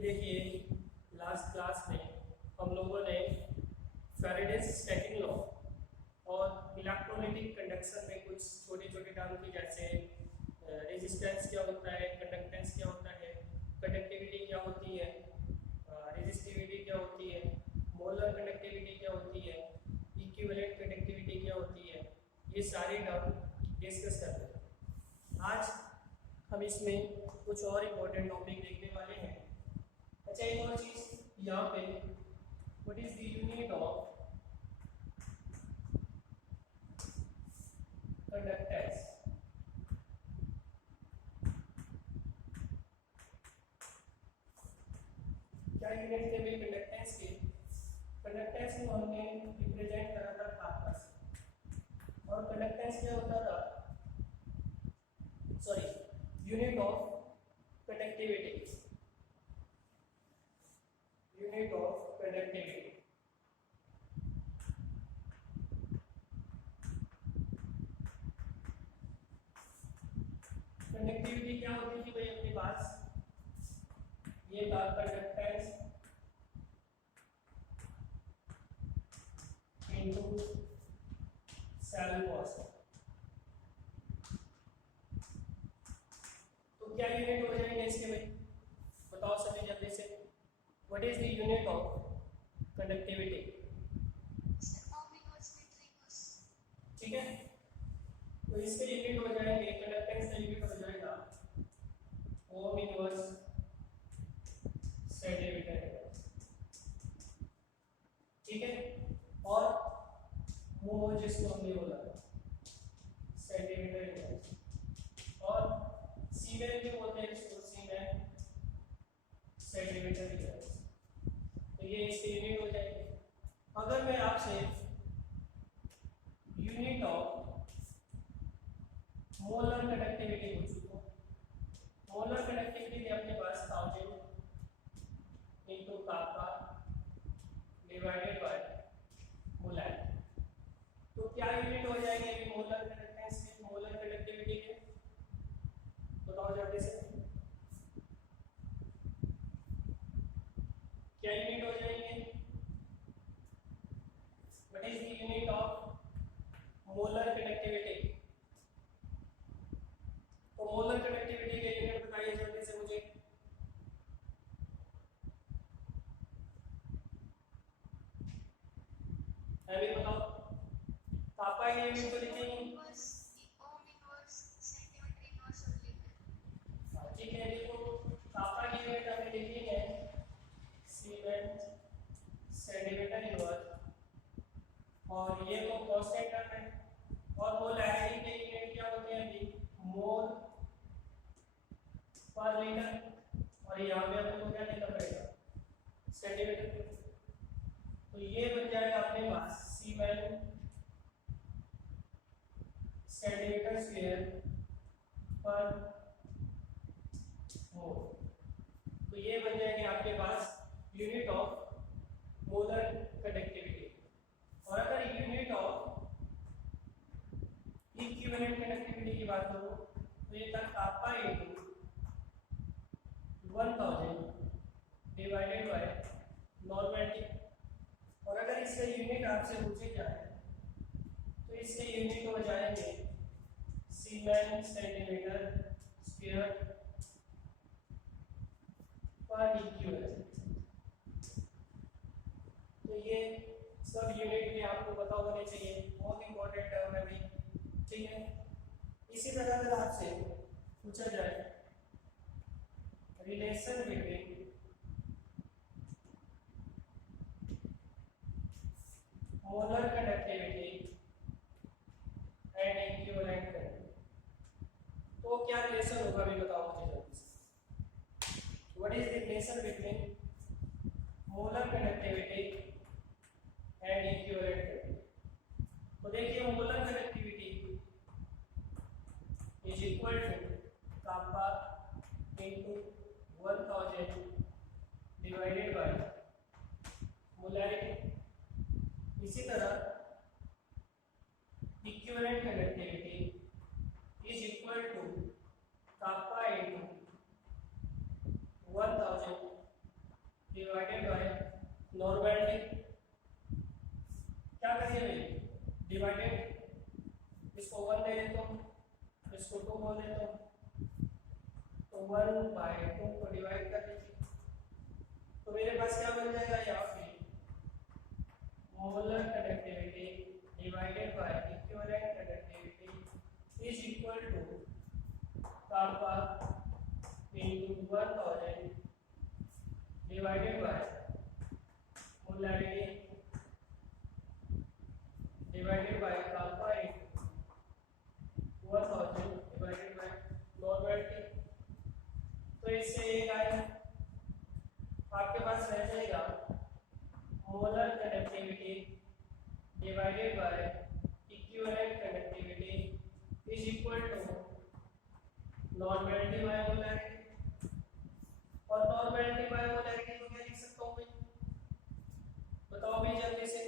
देखिए last class में हम लोगों ने फैराडेज सेकंड लॉ और इलेक्ट्रोलाइटिक कंडक्शन में कुछ छोटे छोटे टर्म की जैसे रेजिस्टेंस क्या होता है, कंडक्टेंस क्या होता है, कंडक्टिविटी क्या होती है, रेजिस्टिविटी क्या होती है, मोलर कंडक्टिविटी क्या होती है, इक्विवेलेंट कंडक्टिविटी क्या होती है, ये सारे टर्म डिस्कस कर रहे हैं। आज हम इसमें कुछ और इम्पोर्टेंट टॉपिक देखने वाले हैं। अच्छा, एक और चीज यहाँ पे, what is the unit of conductance? क्या यूनिट थे भाई कंडक्टेंस के? कंडक्टेंस को हमने रिप्रेजेंट करा था पापा से, और कंडक्टेंस क्या होता था, sorry, unit of conductivity, unit of conductivity. Conductivity क्या होती थी भाई अपने पास? ये था कंडक्टेंस इनटू सेल कॉस्ट। तो क्या यूनिट हो जाएंगे इसके भाई, बताओ सभी जल्दी से। What is the unit of conductivity? ठीक है, तो इसके यूनिट हो जाएंगे, कंडक्टेंस का यूनिट हो जाएगा ओम इनवर्स सेंटीमीटर। ठीक है, और मोह जिसको हमने बोला सेंटीमीटर इनवर्स, और सीमेन जो बोलते हैं इसको सीमेन सेंटीमीटर इनवर्स। तो ये इसके यूनिट हो जाएंगे। अगर मैं आपसे यूनिट ऑफ मोलर कंडक्टिविटी पूछूं तो मोलर कंडक्टिविटी अपने पास 1000 into kappa divided by molar. तो क्या यूनिट हो जाएंगे अभी मोलर कंडक्टेंस के, मोलर कंडक्टिविटी के? बताओ जल्दी से, क्या यूनिट हो जाएंगे? What is the unit of molar conductivity? तो मोलर कंडक्टिविटी के यूनिट बताइए जल्दी से मुझे। अभी बताओ, पापा के यूनिट तो लिखेंगे। ठीक है, देखो पापा की यूनिट हमें लिखनी है सीमेन सेंटीमीटर इनवर्स, और ये तो कांस्टेंट टर्म है। और मोलैरिटी के यूनिट क्या होते हैं अभी? मोल पर लीटर, और यहाँ पे अपन को क्या लिखना पड़ेगा? सेंटीमीटर। तो ये बन जाएगा अपने पास सीमेन सेंटीमीटर स्क्वायर पर मोल। तो ये बन जाएंगे आपके पास यूनिट ऑफ मोलर कंडक्टिविटी। और अगर यूनिट ऑफ इक्विवेलेंट कंडक्टिविटी की बात करूं तो ये था कापा इनटू 1000 डिवाइडेड बाय नॉर्मलिटी। और अगर इसका यूनिट आपसे पूछे जाए तो इसके यूनिट हो जाएंगे सीमेन सेंटीमीटर स्क्वायर पर इक्विवेलेंट। तो ये सब यूनिट भी आपको पता होने चाहिए, बहुत इंपॉर्टेंट टर्म है भाई। ठीक है, इसी तरह अगर आपसे पूछा जाए relation between molar conductivity and equivalent conductivity, तो क्या रिलेशन होगा अभी बताओ मुझे जल्दी से। What is the relation between molar conductivity and equivalent conductivity? तो देखिए molar conductivity is equal to kappa into 1000 divided by molarity. इसी तरह equivalent conductivity is equal to kappa into 1000 तो 1/2 को डिवाइड कर दीजिए, तो मेरे पास क्या बन जाएगा यहाँ पे molar conductivity divided by equivalent conductivity is equal to kappa into 1000 divided by molarity divided by kappa into 1000 divided by normality। तो इससे एक आया, आपके पास रह जाएगा molar conductivity divided by equivalent conductivity is equal to normality by molarity. और normality by molarity को क्या लिख सकता हूँ भाई, बताओ भी जल्दी से।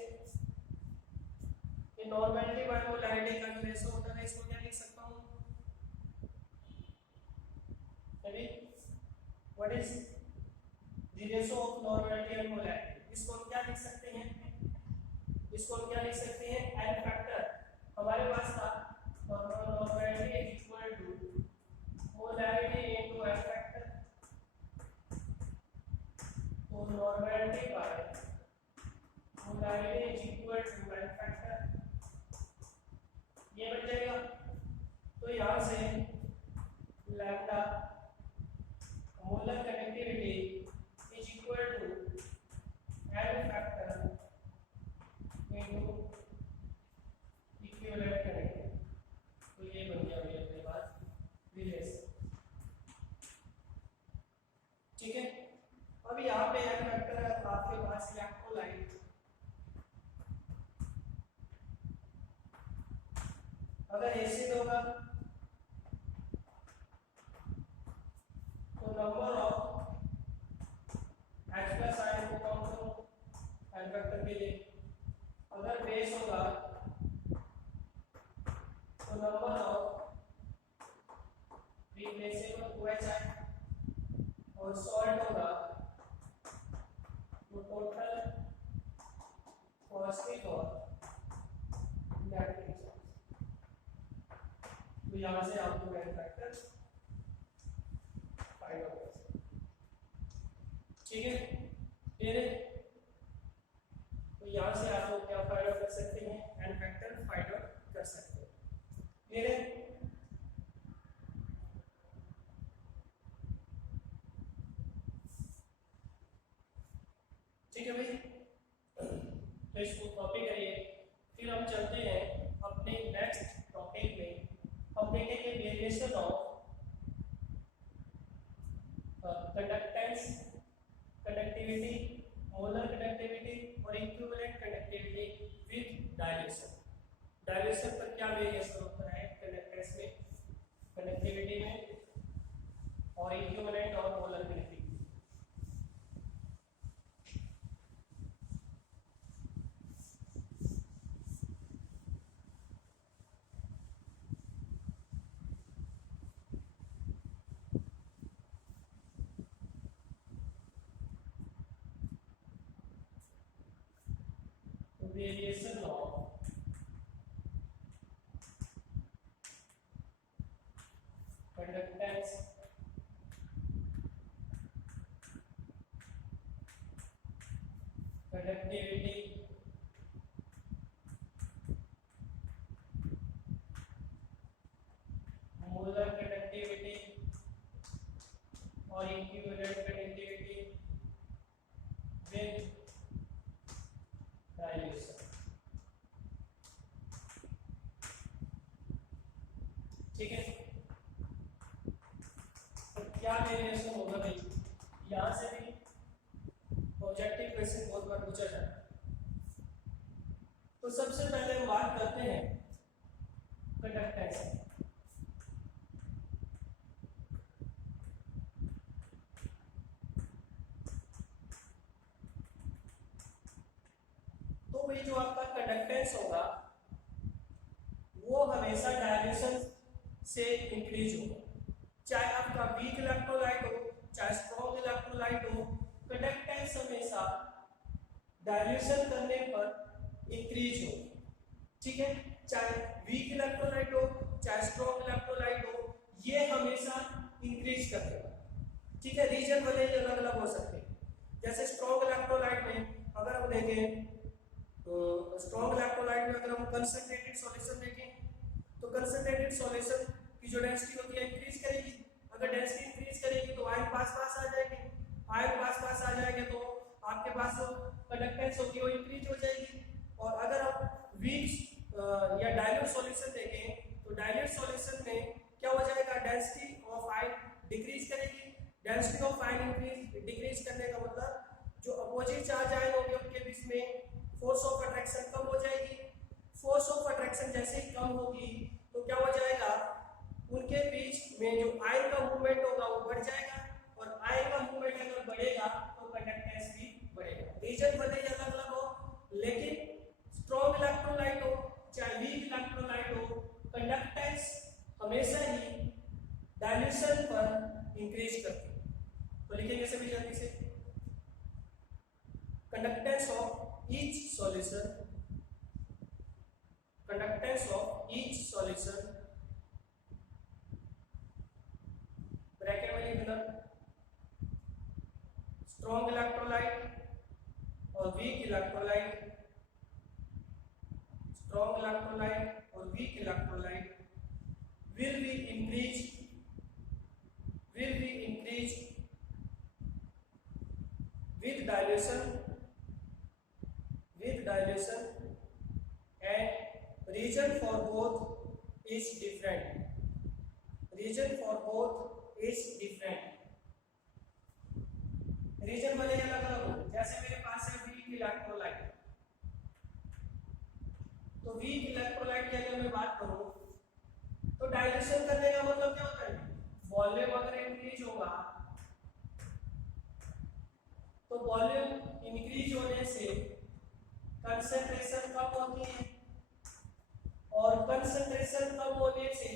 कि नॉर्मलिटी बाय मोलैरिटी का जो रेशो होता है इसको क्या लिख सकता हूँ, यानी what is the ratio of normality and molarity. इसको हम क्या लिख सकते हैं, इसको हम क्या लिख सकते हैं, एन फैक्टर। हमारे पास था normality is equal to molarity into F factor, तो normality by molarity is equal to F factor, ये बन जाएगा। तो यहाँ से lambda molar connectivity is equal to L factor into equivalent connectivity, तो ये बन गया भैया अपने पास रिलेशन। ठीक है, अब यहाँ पे एन फैक्टर है, आपके पास इलेक्ट्रोलाइट अगर एसिड होगा तो नंबर ऑफ H+ आयन को काउंट करो एन फैक्टर के लिए। अगर बेस होगा तो number of replaceable OH ion, और सॉल्ट होगा तो टोटल पॉजिटिव और नेगेटिव चार्ज। तो यहां से आपको एन फैक्टर फाइंड आउट कर सकते, ठीक है। फिर तो यहां से आप लोग क्या फाइंड आउट कर सकते हैं, एन फैक्टर फाइंड आउट कर सकते हैं। फिर ठीक है भाई, तो इसको कॉपी करिए। फिर हम चलते हैं अपने नेक्स्ट टॉपिक में, हम देखेंगे variation of conductance conductivity, molar conductivity और equivalent conductivity with dilution. Dilution पर क्या वेरिएशन होता है कंडक्टेंस में, कंडक्टिविटी में और इक्विवेलेंट और molar conductivity. Variation of conductance conductivity molar conductivity और equivalent conductivity with डायल्यूशन। ठीक है, तो क्या वेरिएशन होगा भाई, यहां से भी ऑब्जेक्टिव क्वेश्चन बहुत बार पूछा जाता है। तो सबसे पहले हम बात करते हैं कंडक्टेंस। तो भाई जो आपका कंडक्टेंस होगा वो हमेशा डायल्यूशन से इंक्रीज होगा, चाहे आपका वीक इलेक्ट्रोलाइट हो चाहे स्ट्रॉन्ग इलेक्ट्रोलाइट हो, कंडक्टेंस हमेशा डायल्यूशन करने पर इंक्रीज हो। ठीक है, चाहे वीक इलेक्ट्रोलाइट हो चाहे स्ट्रॉन्ग इलेक्ट्रोलाइट हो, ये हमेशा इंक्रीज करेगा। ठीक है, रीजन भले ही अलग अलग हो सकते हैं। जैसे स्ट्रॉन्ग इलेक्ट्रोलाइट में अगर हम देखें तो स्ट्रॉन्ग इलेक्ट्रोलाइट में अगर हम कंसंट्रेटेड सॉल्यूशन देखें तो कंसंट्रेटेड सॉल्यूशन की जो डेंसिटी होती है इंक्रीज करेगी। अगर डेंसिटी इंक्रीज करेगी तो आयन पास पास आ जाएंगे, आयन पास पास आ जाएंगे तो आपके पास जो कंडक्टेंस होगी वो इंक्रीज हो जाएगी। और अगर हम वीक या डाइल्यूट सॉल्यूशन देखें तो डाइल्यूट सॉल्यूशन में क्या हो जाएगा, डेंसिटी ऑफ आयन डिक्रीज करेगी। Density of ion increase decrease करने का मतलब जो अपोजिट चार्ज आयन होंगे उनके बीच में फोर्स ऑफ अट्रैक्शन कम हो जाएगी। फोर्स ऑफ अट्रैक्शन जैसे ही कम होगी तो क्या हो जाएगा, उनके बीच में जो आयन का मूवमेंट होगा वो बढ़ जाएगा, और आयन का मूवमेंट अगर बढ़ेगा तो कंडक्टेंस भी बढ़ेगा। रीजन भले ही अलग अलग हो, लेकिन स्ट्रॉन्ग इलेक्ट्रोलाइट हो चाहे वीक इलेक्ट्रोलाइट हो, कंडक्टेंस हमेशा ही डाइल्यूशन पर इंक्रीज करती है। तो लिखेंगे सभी जल्दी से, conductance of each solution, conductance of each solution bracket में लिखना, स्ट्रॉन्ग इलेक्ट्रोलाइट और वीक इलेक्ट्रोलाइट, स्ट्रॉन्ग इलेक्ट्रोलाइट और weak electrolyte will be increased with dilution and region for both is different, region for both is different। Reason भले अलग अलग हो, जैसे मेरे पास है वीक इलेक्ट्रोलाइट, तो वीक इलेक्ट्रोलाइट की अगर मैं बात करूं तो डाइल्यूशन करने का मतलब क्या होता है, वॉल्यूम अगर इंक्रीज होगा तो वॉल्यूम इंक्रीज होने से कंसंट्रेशन कम होती है, और कंसंट्रेशन कम होने से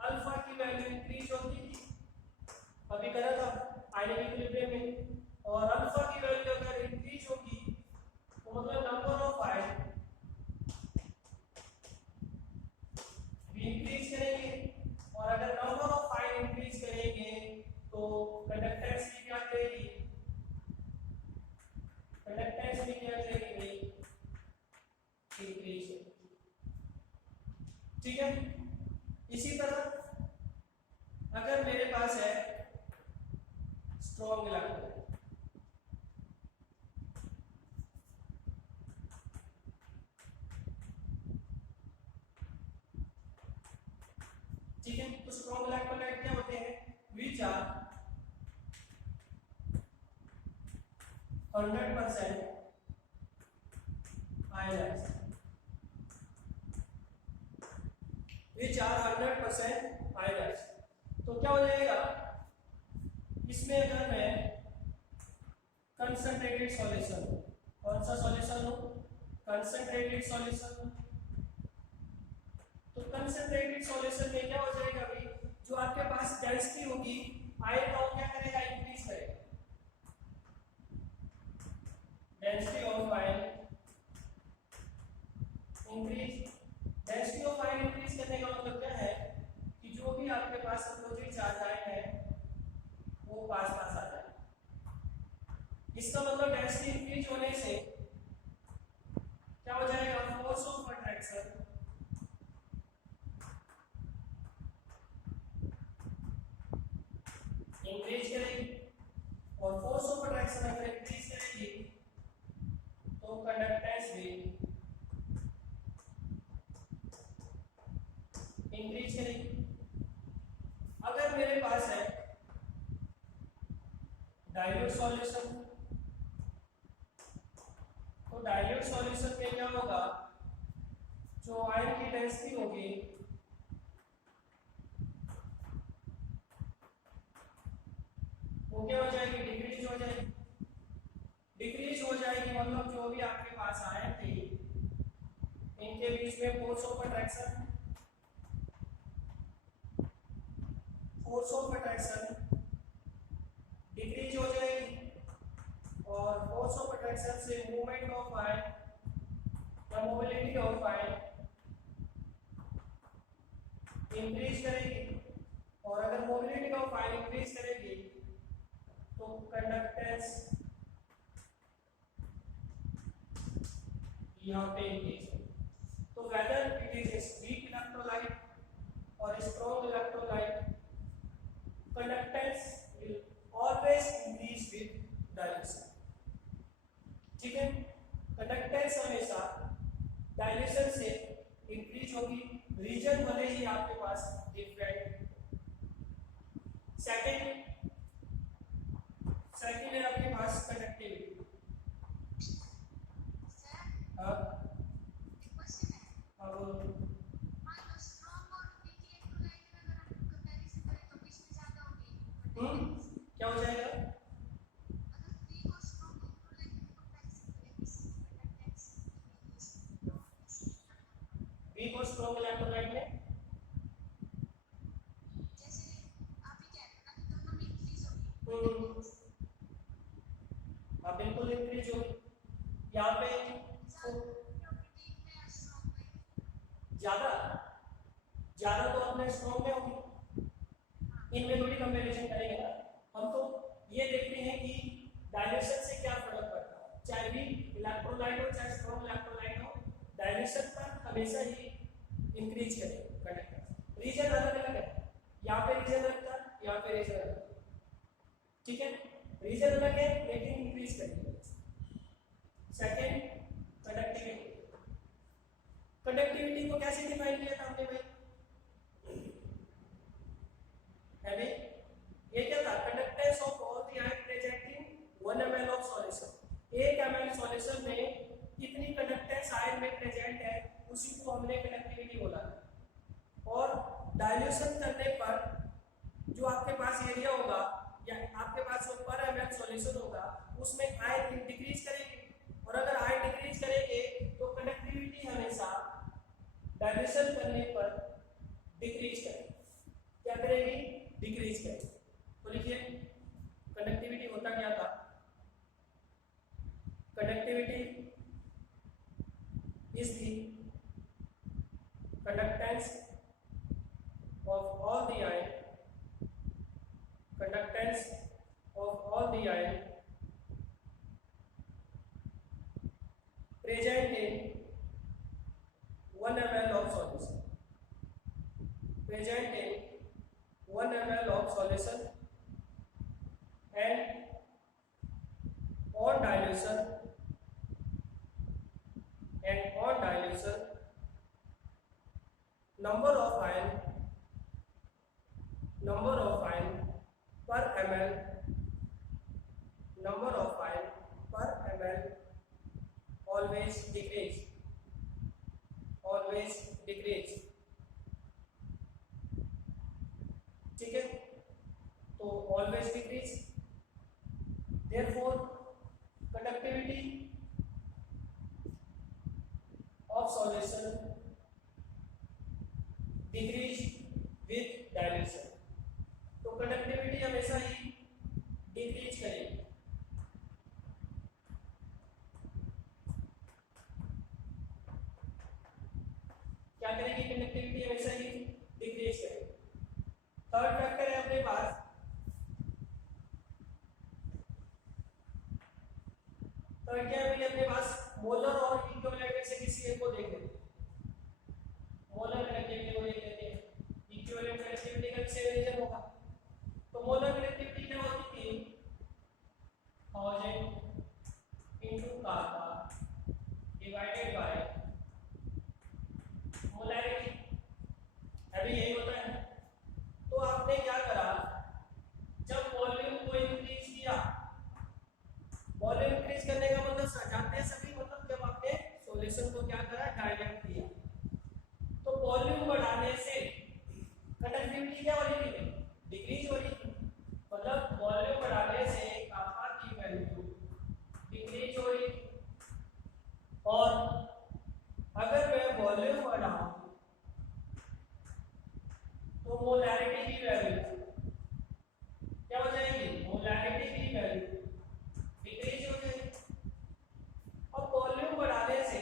अल्फा की वैल्यू इंक्रीज होती है, अभी करा था आयनिक इक्विलिब्रियम में। और अल्फा की वैल्यू अगर इंक्रीज होगी तो मतलब नंबर ऑफ आयन इंक्रीज करेंगे, और अगर नंबर ऑफ आयन इंक्रीज करेंगे तो कंडक्टेंस भी क्या करेगी, कंडक्टेंस भी क्या करेगी, इंक्रीज। ठीक है, इसी तरह अगर मेरे पास है स्ट्रॉन्ग इलेक्ट्रोलाइट, ठीक है, तो स्ट्रॉन्ग इलेक्ट्रोलाइट क्या होते हैं, which are 100% ionised, which are 100% ionised. तो क्या हो जाएगा, इसमें अगर मैं कंसंट्रेटेड सॉल्यूशन, कौन सा सॉल्यूशन हो, कंसंट्रेटेड सॉल्यूशन, तो कंसंट्रेटेड सॉल्यूशन में क्या हो जाएगा भाई, जो आपके पास डेंसिटी होगी आयन का वो क्या करेगा, इंक्रीज करेगा। Density of ion increase, density of ion increase करने का मतलब क्या है कि जो भी आपके पास अपोजिट चार्ज आयन है वो पास पास आ जाए। इसका मतलब डेंसिटी इंक्रीज होने से क्या हो जाएगा, फोर्स ऑफ अट्रैक्शन इंक्रीज करेगी, और फोर्स ऑफ अट्रैक्शन अगर इंक्रीज करेगी तो कंडक्टेंस भी इंक्रीज करेगी। अगर मेरे पास है डाइल्यूट सॉल्यूशन, तो डाइल्यूट सॉल्यूशन में क्या होगा, जो आयन की डेंसिटी होगी वो क्या हो जाएगी, डिक्रीज हो जाएगी। डिक्रीज हो जाएगी मतलब जो भी आपके पास आयन थे इनके बीच में फोर्स ऑफ अट्रैक्शन डिक्रीज हो जाएगी, और फोर्स ऑफ अट्रैक्शन से मूवमेंट ऑफ आयन या मोबिलिटी ऑफ आयन इंक्रीज करेगी, और अगर मोबिलिटी ऑफ आयन इंक्रीज करेगी तो कंडक्टेंस यहाँ पे इंक्रीज है। तो whether it is a weak electrolyte और strong electrolyte, conductance will always increase with dilution. ठीक है, कंडक्टेंस हमेशा डायल्यूशन से इंक्रीज होगी, रीजन भले ही आपके पास डिफरेंट। सेकंड है आपके पास कंडक्टिविटी। क्या हो जाएगा? वीक और स्ट्रॉन्ग इलेक्ट्रोलाइट में बिल्कुल इंक्रीज होगी। यहाँ पे ज्यादा ज्यादा तो अपने स्ट्रॉन्ग में होगी, इनमें थोड़ी कंपैरिजन करेंगे ना हम। तो ये देखते हैं कि डायल्यूशन से क्या फर्क पड़ता है, चाहे भी इलेक्ट्रोलाइट हो चाहे स्ट्रॉन्ग इलेक्ट्रोलाइट हो, डायल्यूशन पर हमेशा ही इंक्रीज करेगा कंडक्टेंस। रीजन अलग अलग है, यहाँ पे रीजन अलग था, यहाँ पे रीजन अलग। ठीक है, रीजन अलग है लेकिन इंक्रीज करेंगे। Second conductivity. कंडक्टिविटी को कैसे डिफाइन किया था हमने भाई? है ये क्या था? Conductance of all the ion present in 1 ml of solution. 1 ml solution में कितनी कंडक्टेंस आयन में प्रेजेंट है उसी को हमने कंडक्टिविटी बोला। और डाइल्यूशन करने पर जो आपके पास एरिया होगा या आपके पास जो पर ml सॉल्यूशन होगा उसमें आयन डिक्रीज करेंगे, और अगर आयन डिक्रीज करेंगे तो कंडक्टिविटी हमेशा डाइल्यूशन करने पर डिक्रीज करेगी। क्या करेगी? डिक्रीज करेगी। तो लिखिए कंडक्टिविटी होता क्या था? Conductivity is the conductance of all the ion, conductance of all the ion present in 1 ml of solution, present in 1 ml of solution, and on dilution number of ion per ml, number of ion per ml always decrease, ठीक है? तो always decrease, therefore conductivity of solution decrease with dilution। तो conductivity हमेशा ही decrease करेगी। क्या करेगी? Conductivity हमेशा ही decrease करेगी। थर्ड फैक्टर है अपने पास थर्ड क्या है भाई अपने पास? मोलर और इक्विवेलेंट में से किसी एक को देख लेते हैं। मोलर कंडक्टिविटी को देख लेते हैं, इक्विवेलेंट कंडक्टिविटी का किसी रीजन होगा। तो मोलर कंडक्टिविटी क्या होती थी? 1000 into kappa divided by molarity. अभी यही होता है। तो आपने क्या करा? जब वॉल्यूम को इंक्रीज किया, वॉल्यूम इंक्रीज करने का मतलब जानते हैं सभी, मतलब जब आपने सॉल्यूशन को क्या करा? डाइल्यूट किया। तो वॉल्यूम बढ़ाने से कंडक्टिविटी क्या हो रही है? डिक्रीज हो रही है। मतलब वॉल्यूम बढ़ाने से कापा की वैल्यू डिक्रीज हो रही। और अगर मैं वॉल्यूम बढ़ाऊं तो मोलैरिटी की वैल्यू क्या हो जाएगी? मोलैरिटी की वैल्यू डिक्रीज हो जाएगी। और वॉल्यूम बढ़ाने से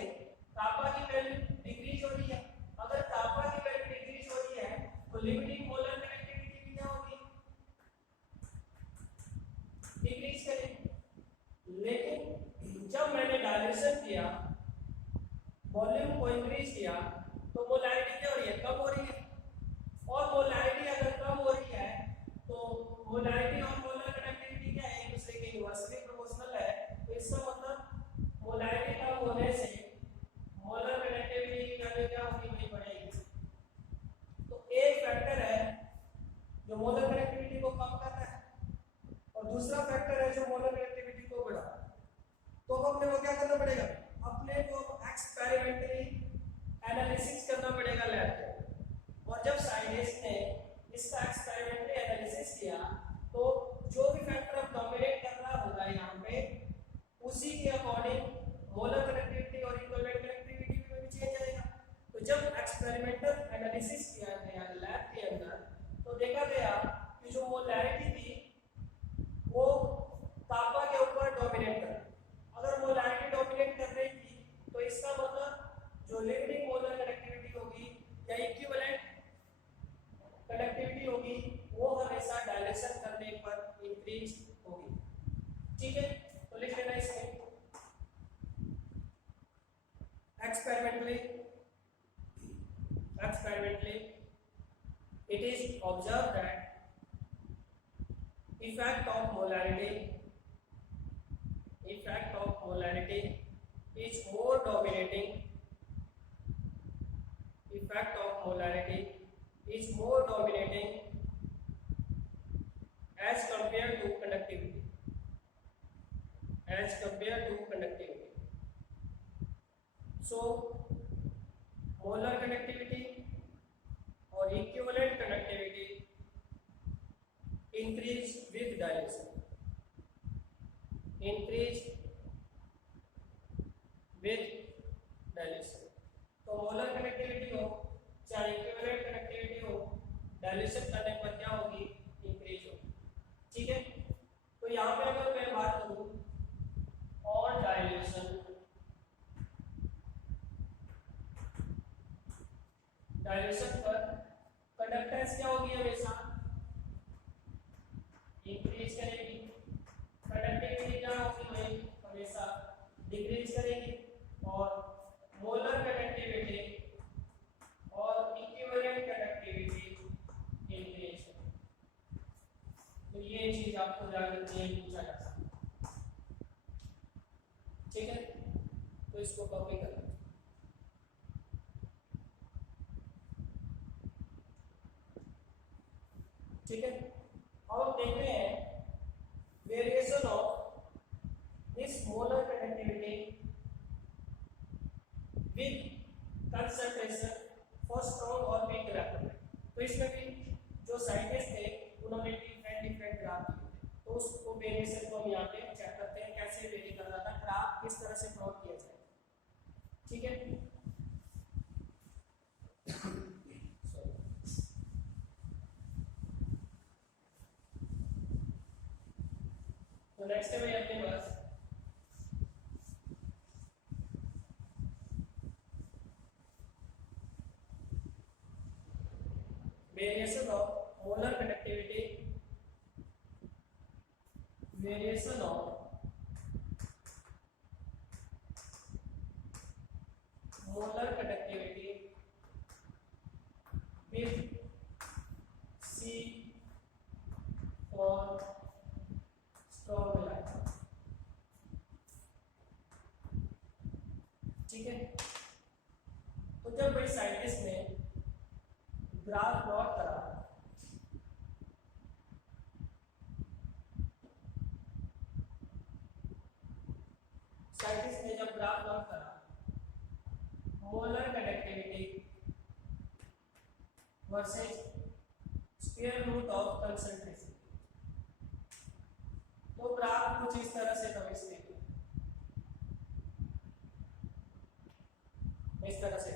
कापा की वैल्यू डिक्रीज हो रही है। अगर कापा की वैल्यू डिक्रीज हो रही है तो लिमिटिंग मोलर कंडक्टिविटी क्या होगी? दूसरा फैक्टर है जो मोलर कनेक्टिविटी को बढ़ा, तो अब अपने को क्या करना पड़ेगा, अपने को एक्सपेरिमेंटली एनालिसिस करना पड़ेगा लैब में। और जब साइंटिस्ट ने इसका एक्सपेरिमेंटली एनालिसिस किया तो जो भी फैक्टर अब डोमिनेट कर रहा होगा यहाँ पे, उसी के अकॉर्डिंग मोलर कनेक्टिविटी और इक्विवेलेंट कनेक्टिविटी में भी चेंज आएगा। तो जब एक्सपेरिमेंटल एनालिसिस किया गया लैब के अंदर, तो देखा गया कि जो मोलैरिटी थी वो कापा के ऊपर डोमिनेट कर, अगर मोलैरिटी डोमिनेट कर रही थी तो इसका मतलब जो लिमिटिंग मोलर कनेक्टिविटी होगी या इक्विवेलेंट कनेक्टिविटी होगी वो हमेशा डायलेशन करने पर इंक्रीज होगी। ठीक है, तो लिख लेना इसमें experimentally it is observed that effect of molarity is more dominating, effect of molarity is more dominating as compared to conductivity, so molar connectivity or equivalent connectivity increase with dilution, तो molar connectivity हो चाहे equivalent connectivity हो, dilution करने पर क्या होगी, increase होगी। ठीक है, तो यहाँ पे अगर मैं बात करूँ और डायल्यूशन पर कंडक्टेंस क्या होगी, हमेशा इंक्रीज करेगी, कंडक्टिविटी क्या होगी भाई, हमेशा डिक्रीज करेगी, और मोलर कनेक्टिविटी और इक्विवेलेंट कनेक्टिविटी इंक्रीज। तो ये चीज आपको ध्यान रखनी है, पूछा जा सकता। ठीक है, तो इसको कॉपी करना। ठीक है, अब हम देखते हैं variation of this molar connectivity with concentration for strong और वीक इलेक्ट्रोलाइट। तो इसमें भी जो साइंटिस्ट थे उन्होंने डिफरेंट ग्राफ दिए थे, तो उसको वेरिएशन को हम यहाँ पे चेक करते हैं कैसे वेरी कर रहा था, ग्राफ किस तरह से प्लॉट किया जाए। ठीक है, तो नेक्स्ट है भाई अपने पास variation of molar connectivity, variation of molar connectivity with C for strong electron. ठीक है, तो जब भाई साइंटिस्ट ने ग्राफ प्लॉट करा, molar connectivity versus square root of concentration, तो ग्राफ कुछ इस तरह से समझते हैं, इस तरह से।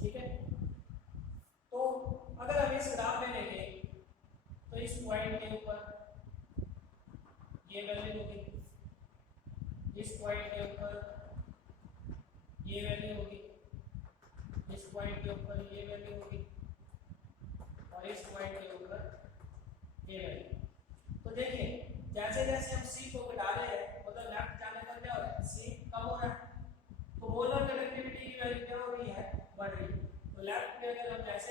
ठीक है, तो अगर हम इस ग्राफ में देखें तो इस पॉइंट के ऊपर ये वैल्यू होगी, इस पॉइंट के ऊपर ये वैल्यू होगी, इस पॉइंट के ऊपर ये वैल्यू होगी, और इस पॉइंट के ऊपर ये वैल्यू। तो देखिए जैसे जैसे हम C को घटा रहे हैं, मतलब लेफ्ट जाने पर क्या हो रहा है, C कम हो रहा है, तो मोलर कनेक्टिविटी की वैल्यू क्या हो रही है, बढ़ रही है। तो लेफ्ट में अगर हम जैसे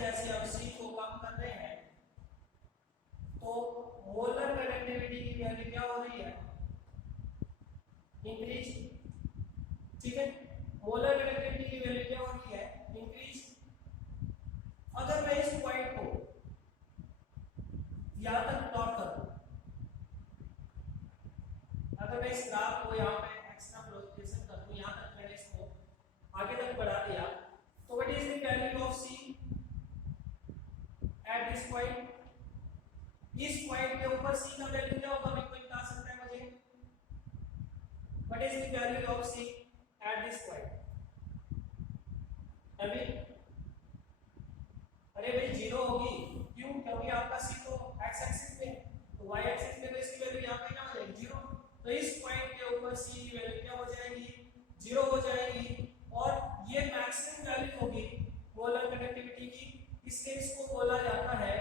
जैसे हम C को कम कर रहे हैं, तो मोलर कनेक्टिविटी की वैल्यू क्या हो रही है, इंक्रीज। ठीक है, मोलर कनेक्टिविटी की वैल्यू क्या हो रही है, इंक्रीज। अगर मैं इस पॉइंट को ग्राफ को यहाँ पे एक्स्ट्रा प्रोजेक्शन कर दूं, यहाँ तक मैंने इसको आगे तक बढ़ा दिया, तो what is the value of C at this point? इस पॉइंट के ऊपर सी का वैल्यू क्या होगा, मेरे को बता सकता है मुझे? What is the value of C at this point? अभी अरे भाई जीरो होगी, क्यों? क्योंकि आपका सी तो एक्स एक्सिस पे, तो वाई एक्सिस पे तो इसकी वैल्यू यहाँ पे क्या हो जाएगी? जीरो। तो इस पॉइंट के ऊपर सी की वैल्यू क्या हो जाएगी? जीरो हो जाएगी, और ये मैक्सिमम वैल्यू होगी मोलर कंडक्टिविटी की, इसलिए इसको बोला जाता है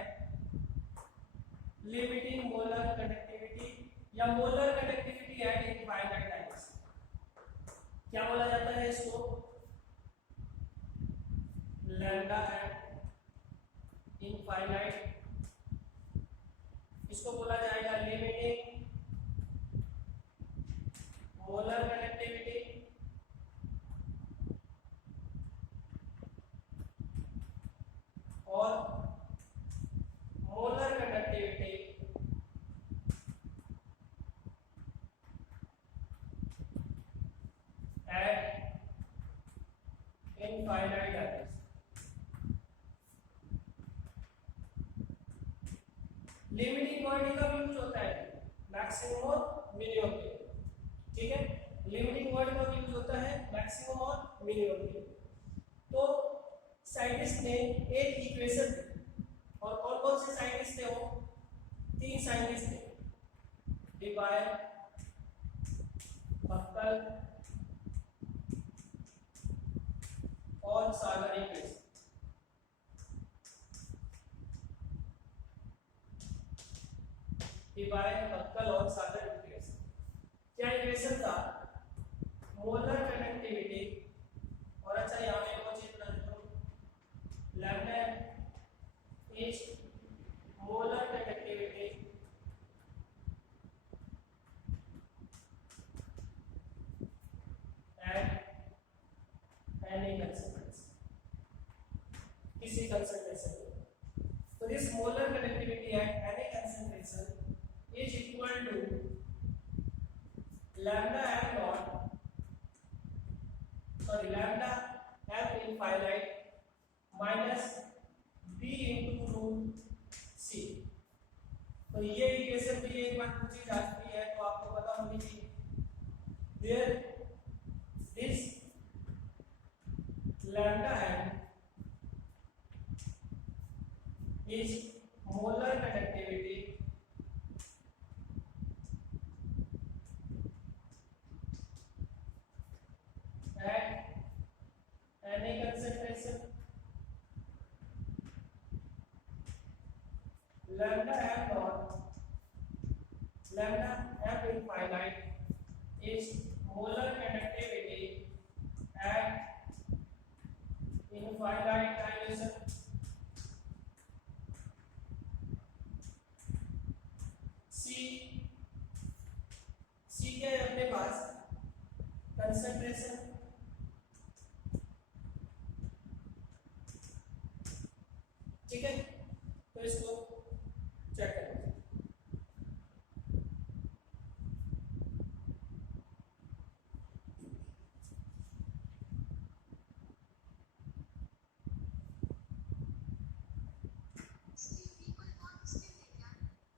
लिमिटिंग मोलर कंडक्टिविटी या molar conductivity at infinite times. क्या बोला जाता है इसको? लैम्डा एट इनफाइनाइट, इसको बोला जाएगा लिमिटिंग मोलर कंडक्टिविटी और molar conductivity at infinite times. Limiting word कब यूज होता है? मैक्सिमम और मिनिमम के लिए, ठीक है? लिमिटिंग वर्ड कब यूज होता है? मैक्सिमम और मिनिमम के लिए। तो साइंटिस्ट ने एक इक्वेशन दी, और कौन कौन से साइंटिस्ट थे वो? 3 साइंटिस्ट थे, डीबायर, बक्कल और सागर इक्वेशन। डीबायर, बक्कल और सागर इक्वेशन। क्या इक्वेशन था? मोलर कंडक्टिविटी, और अच्छा यहाँ पे वो चीज बता देता हूँ, lambda is molar conductivity at any concentration, किसी कंसंट्रेशन में। तो this molar conductivity at any concentration is equal to lambda m naught, sorry, lambda m infinite minus b into root c। तो ये इक्वेशन भी एक बार पूछी जाती है, तो आपको पता होनी चाहिए। There this lambda m is molar conductivity at any concentration, lambda m naught, lambda m infinite is molar conductivity at infinite dilation। C क्या है अपने पास? कंसंट्रेशन। ठीक है, तो इसको चेक करें।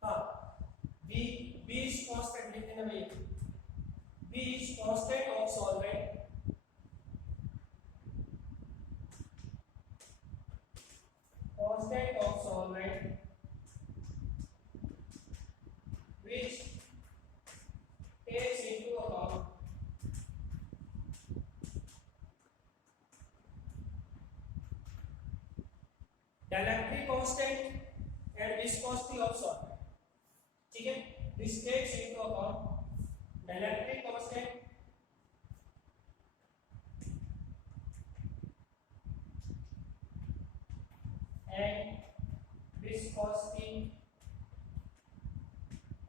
हाँ, B is constant लिख देना भैया। B is constant of solvent which takes into account dielectric constant and viscosity of solvent। ठीक है, this takes into account dielectric constant and viscosity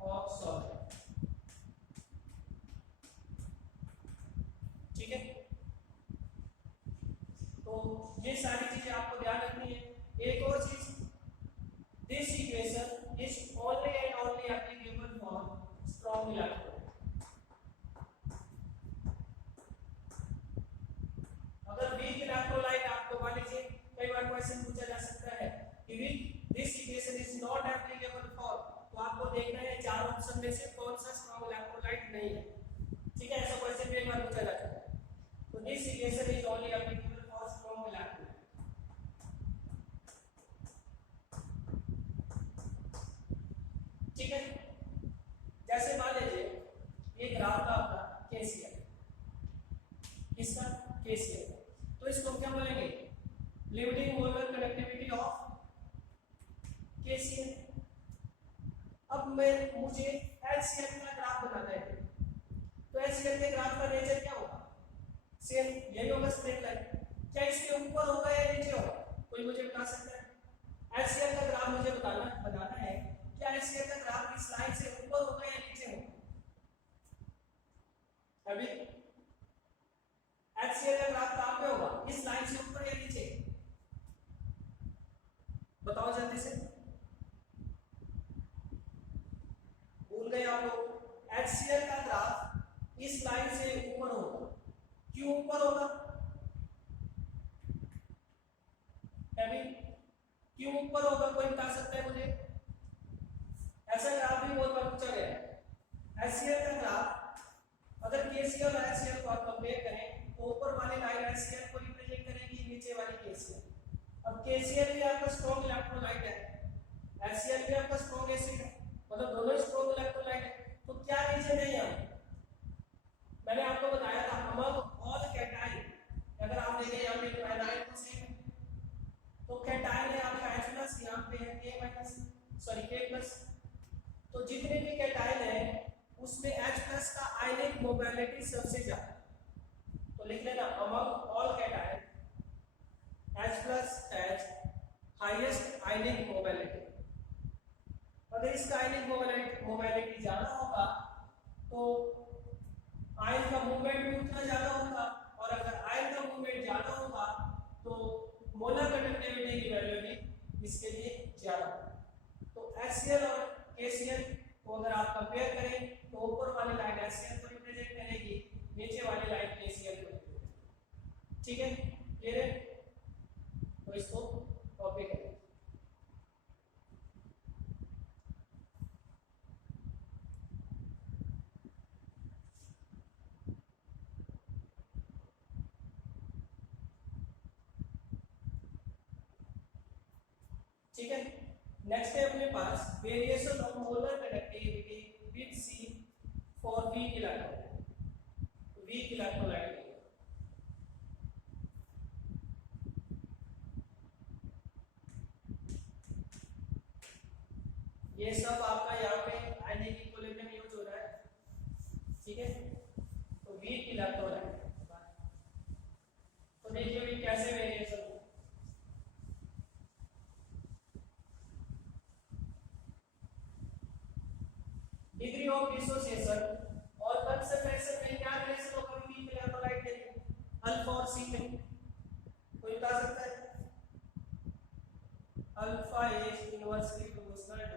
of solvent। ठीक है, तो ये सारी चीजें आपको ध्यान रखनी है। एक और चीज, this equation is only and only applicable for strong electrode. ठीक है। जैसे मान लीजिए ये ग्राफ का आपका केसीएल, किसका केसीएल, तो इसको क्या बोलेंगे limiting molar connectivity of KCL. अब मुझे एचसीएल का ग्राफ बनाना है, तो एचसीएल के ग्राफ का नेचर क्या होगा, सेम यही होगा, स्ट्रेट लाइन। क्या इसके ऊपर होगा या नीचे होगा, कोई मुझे बता सकता है। एचसीएल का ग्राफ मुझे बनाना है, क्या एचसीएल का ग्राफ इस लाइन से ऊपर होगा या नीचे होगा। अभी एचसीएल का ग्राफ कहां पे होगा, इस लाइन से ऊपर या नीचे, बताओ जल्दी से, भूल गए आप लोग। एचसीएल का ग्राफ इस लाइन से ऊपर होगा, क्यों ऊपर होगा, अभी क्यों ऊपर होगा, कोई बता सकता है मुझे। ऐसा ग्राफ भी बहुत बार पूछा गया है। एचसीएल का ग्राफ अगर केसीएल और एचसीएल को आप कंपेयर करें तो ऊपर वाली लाइन एचसीएल को रिप्रेजेंट करेगी, नीचे वाली केसीएल। अब केसीएल भी आपका स्ट्रॉन्ग इलेक्ट्रोलाइट है, एचसीएल भी आपका स्ट्रॉन्ग एसिड है, मतलब दोनों स्ट्रॉन्ग इलेक्ट्रोलाइट है। तो क्या रीजन है यहाँ, मैंने आपको बताया था अमंग ऑल कैटाइन, अगर आप देखें यहाँ पे आयनाइन तो सेम है, तो कैटाइन है आपका H+, यहाँ पे है K-, तो जितने भी कैटाइन है उसमें H+ का आयनिक मोबिलिटी सबसे ज्यादा, तो लिख लेना among all cation H+ has highest ionic mobility. अगर इसका आयनिक मोबिलिटी ज्यादा होगा तो आयन का मूवमेंट भी उतना ज्यादा होगा, और अगर आयन का मूवमेंट ज्यादा होगा तो मोलर कंडक्टिविटी की वैल्यू भी इसके लिए ज्यादा होगी। तो HCl और KCl को अगर आप कंपेयर करें तो ऊपर वाली लाइन HCl को रिप्रेजेंट करेगी, नीचे वाली लाइन KCl को रिप्रेजेंट। ठीक है, क्लियर है, तो इसको कॉपी करें। ठीक है, नेक्स्ट है अपने पास variation of molar conductivity with C for weak electrolyte. ये सब आपका यहाँ पे आयनिक इक्विलिब्रियम यूज हो रहा है। ठीक है, तो वीक इलेक्ट्रोलाइट, तो देखिए भी कैसे वेरिएशन हो। डिग्री ऑफ डिसोसिएशन और कंसंट्रेशन में क्या रिलेशन होगा वीक इलेक्ट्रोलाइट के लिए, अल्फा और सी में, कोई बता सकता है। Alpha is inversely proportional to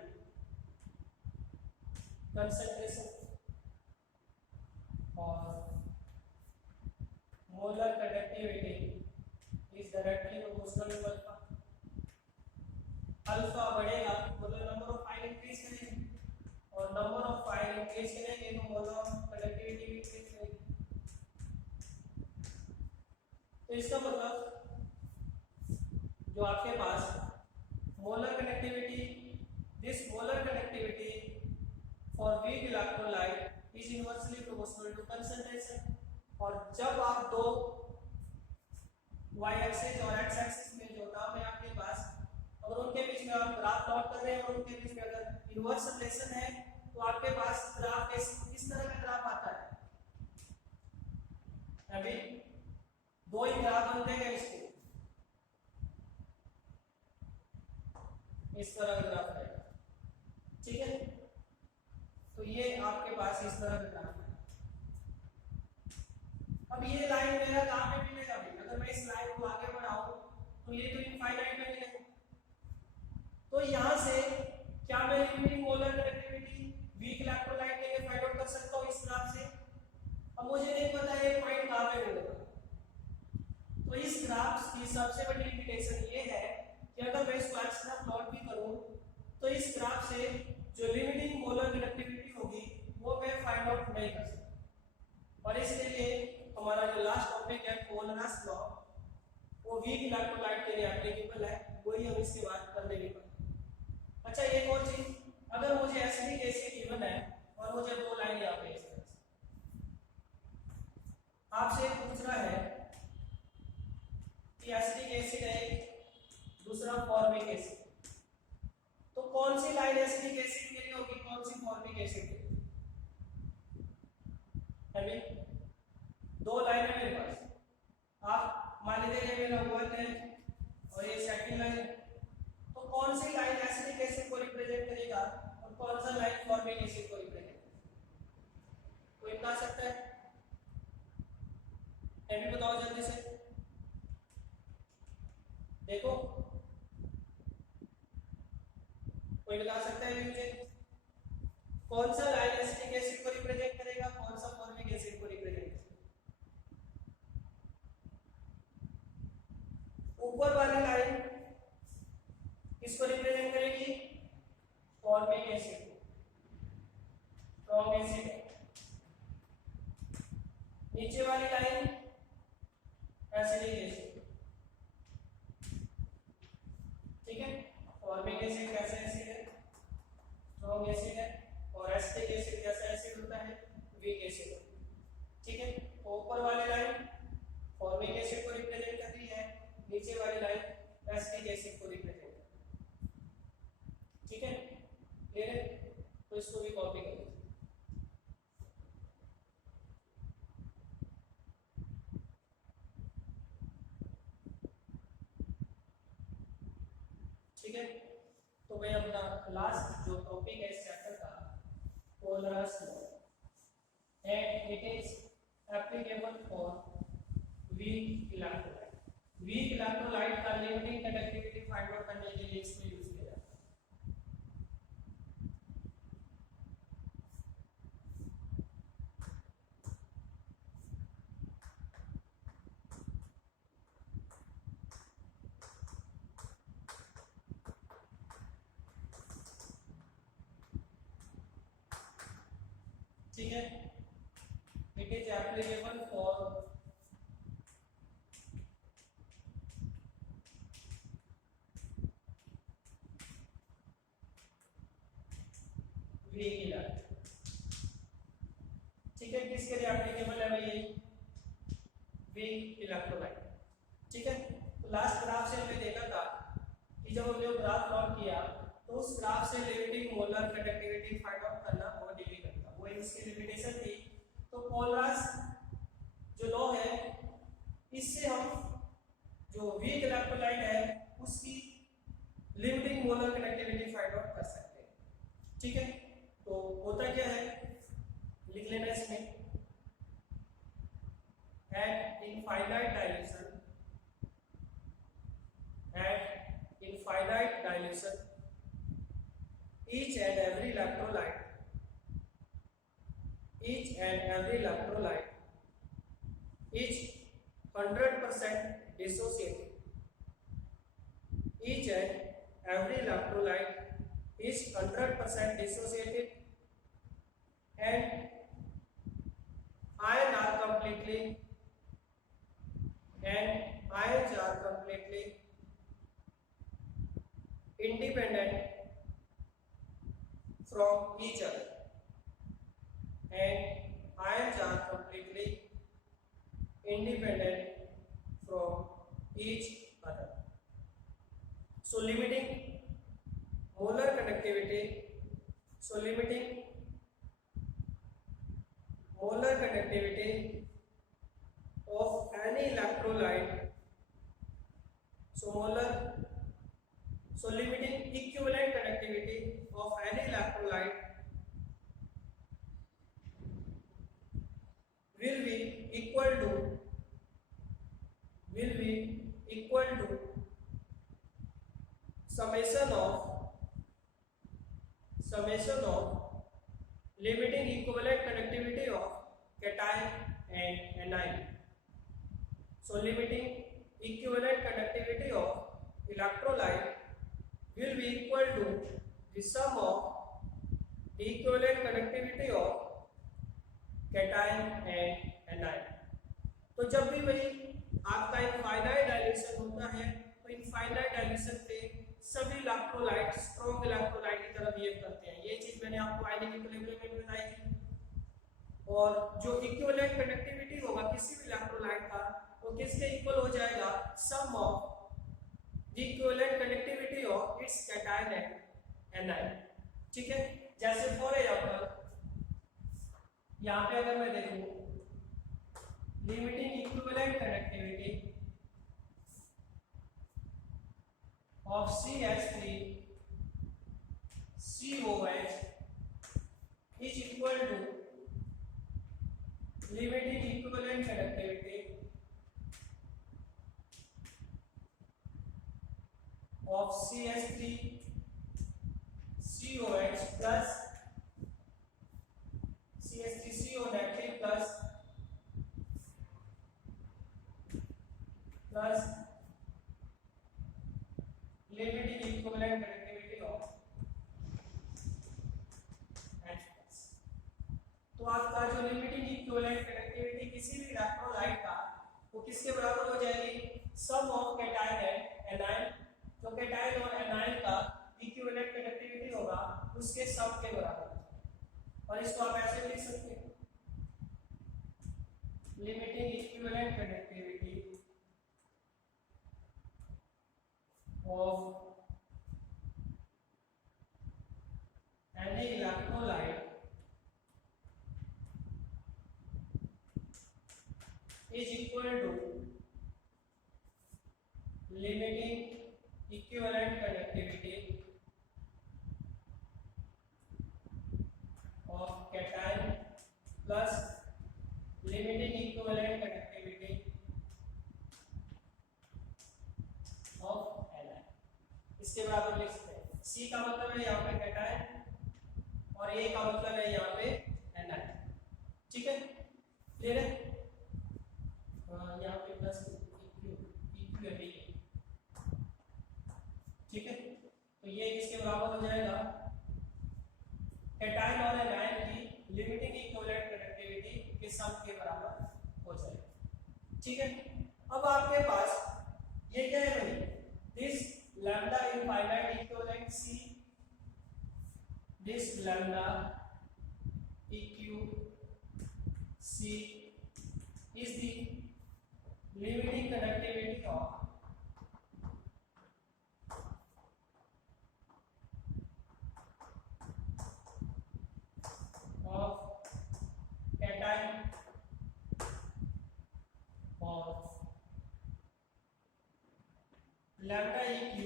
concentration और molar conductivity is directly proportional to alpha. Alpha बढ़ेगा मतलब नंबर ऑफ आयन इंक्रीज करेंगे, और नंबर ऑफ आयन इंक्रीज करेंगे तो मोलर कंडक्टिविटी भी इंक्रीज करेगी। तो इसका मतलब जो आपके पास molar connectivity, this molar connectivity for weak electrolyte is inversely proportional to concentration. और जब आप दो y एक्सिस और x एक्सिस में जो टर्म है आपके पास, अगर उनके बीच में आप ग्राफ प्लॉट कर रहे हैं और उनके बीच में अगर इनवर्स रिलेशन है तो आपके पास ग्राफ किस तरह का ग्राफ आता है, अभी दो ही ग्राफ बन जाएगा इसके, इस तरह का ग्राफ आएगा। ठीक है, तो ये आपके पास इस तरह का ग्राफ है। अब ये लाइन मेरा कहां पे मिलेगा भाई, अगर मैं इस लाइन को आगे बढ़ाऊं तो ये तो इनफाइनाइट में मिलेगा। तो यहां से क्या मैं limiting molar conductivity weak electrolyte के लिए फाइंड आउट कर सकता हूं इस ग्राफ से। अब मुझे नहीं पता ये पॉइंट कहां पे मिलेगा, तो इस ग्राफ की सबसे बड़ी लिमिटेशन ये है कि अगर मैं इसको एक्स्ट्रा प्लॉट भी करूं तो इस ग्राफ से जो लिमिटिंग मोलर कंडक्टिविटी होगी वो मैं फाइंड आउट नहीं कर सकता। और इसके लिए हमारा जो लास्ट टॉपिक है कोलरास लॉ, वो वीक इलेक्ट्रोलाइट के लिए एप्लीकेबल है, वही हम इसके बाद कर लेंगे। अच्छा एक और चीज, अगर मुझे एसिडिक एसिड गिवन है और मुझे दो लाइन यहाँ पे इस तरह से आपसे पूछ रहा है कि एसिडिक एसिड है दूसरा फॉर्मिक एसिड, तो कौन सी लाइन एसिडिक एसिड के लिए होगी, कौन सी फॉर्मिक एसिड के लिए? दो लाइन है मेरे पास, आप मान लीजिए ये मेरा वन है और ये सेकंड लाइन, तो कौन सी लाइन एसिडिक एसिड को रिप्रेजेंट करेगा और कौन सा लाइन फॉर्मिक एसिड को रिप्रेजेंट करेगा? कोई बता सकता है? अभी बताओ जल्दी से, देखो कोई बता सकता है मुझे कौन सा लाइन एसिटिक एसिड को रिप्रेजेंट करेगा, कौन सा फॉर्मिक एसिड को रिप्रेजेंट करेगा? ऊपर वाली लाइन किसको रिप्रेजेंट करेगी? फॉर्मिक एसिड को, स्ट्रॉन्ग एसिड। नीचे वाली लाइन एसिडिक एसिड, ठीक है। फॉर्मिक एसिड कैसा एसिड है? स्ट्रॉन्ग एसिड है। और एसिटिक एसिड कैसा एसिड होता है? वीक एसिड, ठीक है। ऊपर वाली लाइन फॉर्मिक एसिड को रिप्रेजेंट कर रही है, नीचे वाली लाइन एसिटिक एसिड को रिप्रेजेंट कर रही है, ठीक है। क्लियर है? तो इसको भी कॉपी कर लीजिए। ठीक है, तो भाई अपना लास्ट जो टॉपिक है इस चैप्टर का polarise and it is applicable for weak electrolyte. Weak electrolyte का लिमिटिंग कंडक्टिविटी फाइंड आउट करने के लिए इसको यूज किया जाता है। ठीक है, it is applicable for weak electrolyte. ठीक है, किसके लिए एप्लीकेबल है भाई? वीक इलेक्ट्रोलाइट, ठीक है। तो लास्ट ग्राफ से हमने देखा था कि जब हमने ग्राफ प्लॉट किया तो उस ग्राफ से limiting molar conductivity find out करना बहुत डिफिकल्ट था, वो इसकी लिमिटेशन थी। तो पोलराइज जो लॉ है इससे हम जो वीक इलेक्ट्रोलाइट है उसकी limiting molar conductivity find out कर सकते हैं, ठीक है। तो होता क्या है, लिख लेना इसमें, at infinite dilution each and every electrolyte is 100% dissociated. Each and every electrolyte is 100% dissociated and ions are completely independent from each other, and ions are completely independent from each other. So limiting molar conductivity of any electrolyte, limiting equivalent conductivity of any electrolyte will be equal to summation of limiting equivalent conductivity of cation and anion. So limiting equivalent conductivity of electrolyte will be equal to the sum of the equivalent conductivity of cation and anion. तो जब भी भाई आपका infinite dilution होता है तो infinite dilution पे सभी इलेक्ट्रोलाइट स्ट्रॉन्ग इलेक्ट्रोलाइट की तरह बिहेव करते हैं। ये मैंने आपको आयनिक इक्विलिब्रियम में बताई थी। और जो इक्विवेलेंट कंडक्टिविटी होगा किसी भी इलेक्ट्रोलाइट का वो किसके इक्वल हो जाएगा, sum of the equivalent conductivity of its cation and anion. ठीक है, जैसे फॉर एग्जांपल यहां पे अगर मैं देखूं limiting equivalent conductivity of CH3 COH is equal to limiting equivalent conductivity of CH3 COH plus CH3CO negative plus limiting equivalent conductivity of H plus। तो आपका जो लिमिटिंग इक्विवेलेंट कंडक्टिविटी किसी भी इलेक्ट्रोलाइट का वो किसके बराबर हो जाएगी, सम ऑफ कैटायन एंड एनायन। जो कैटायन और एनायन का इक्विवेलेंट कंडक्टिविटी होगा उसके सम के बराबर। और इसको आप ऐसे लिख सकते हैं limiting equivalent conductivity of any electrolyte is equal to limiting equivalent conductivity of cation plus limiting equivalent conductivity of इसके बराबर लिख सकते हैं। C का मतलब है यहाँ पे कैटायन और A का मतलब है यहाँ पे एनायन। ठीक है, क्लियर है। यहाँ पे प्लस इक्विवेलेंट, ठीक है, तो ये किसके बराबर हो जाएगा, कैटायन और एनायन की लिमिटिंग इक्विवेलेंट कंडक्टिविटी के सम के बराबर हो जाएगा। ठीक है, अब आपके पास ये क्या है भाई, this lambda infinite equivalent C, this lambda eq C is the limiting conductivity of cation of lambda eq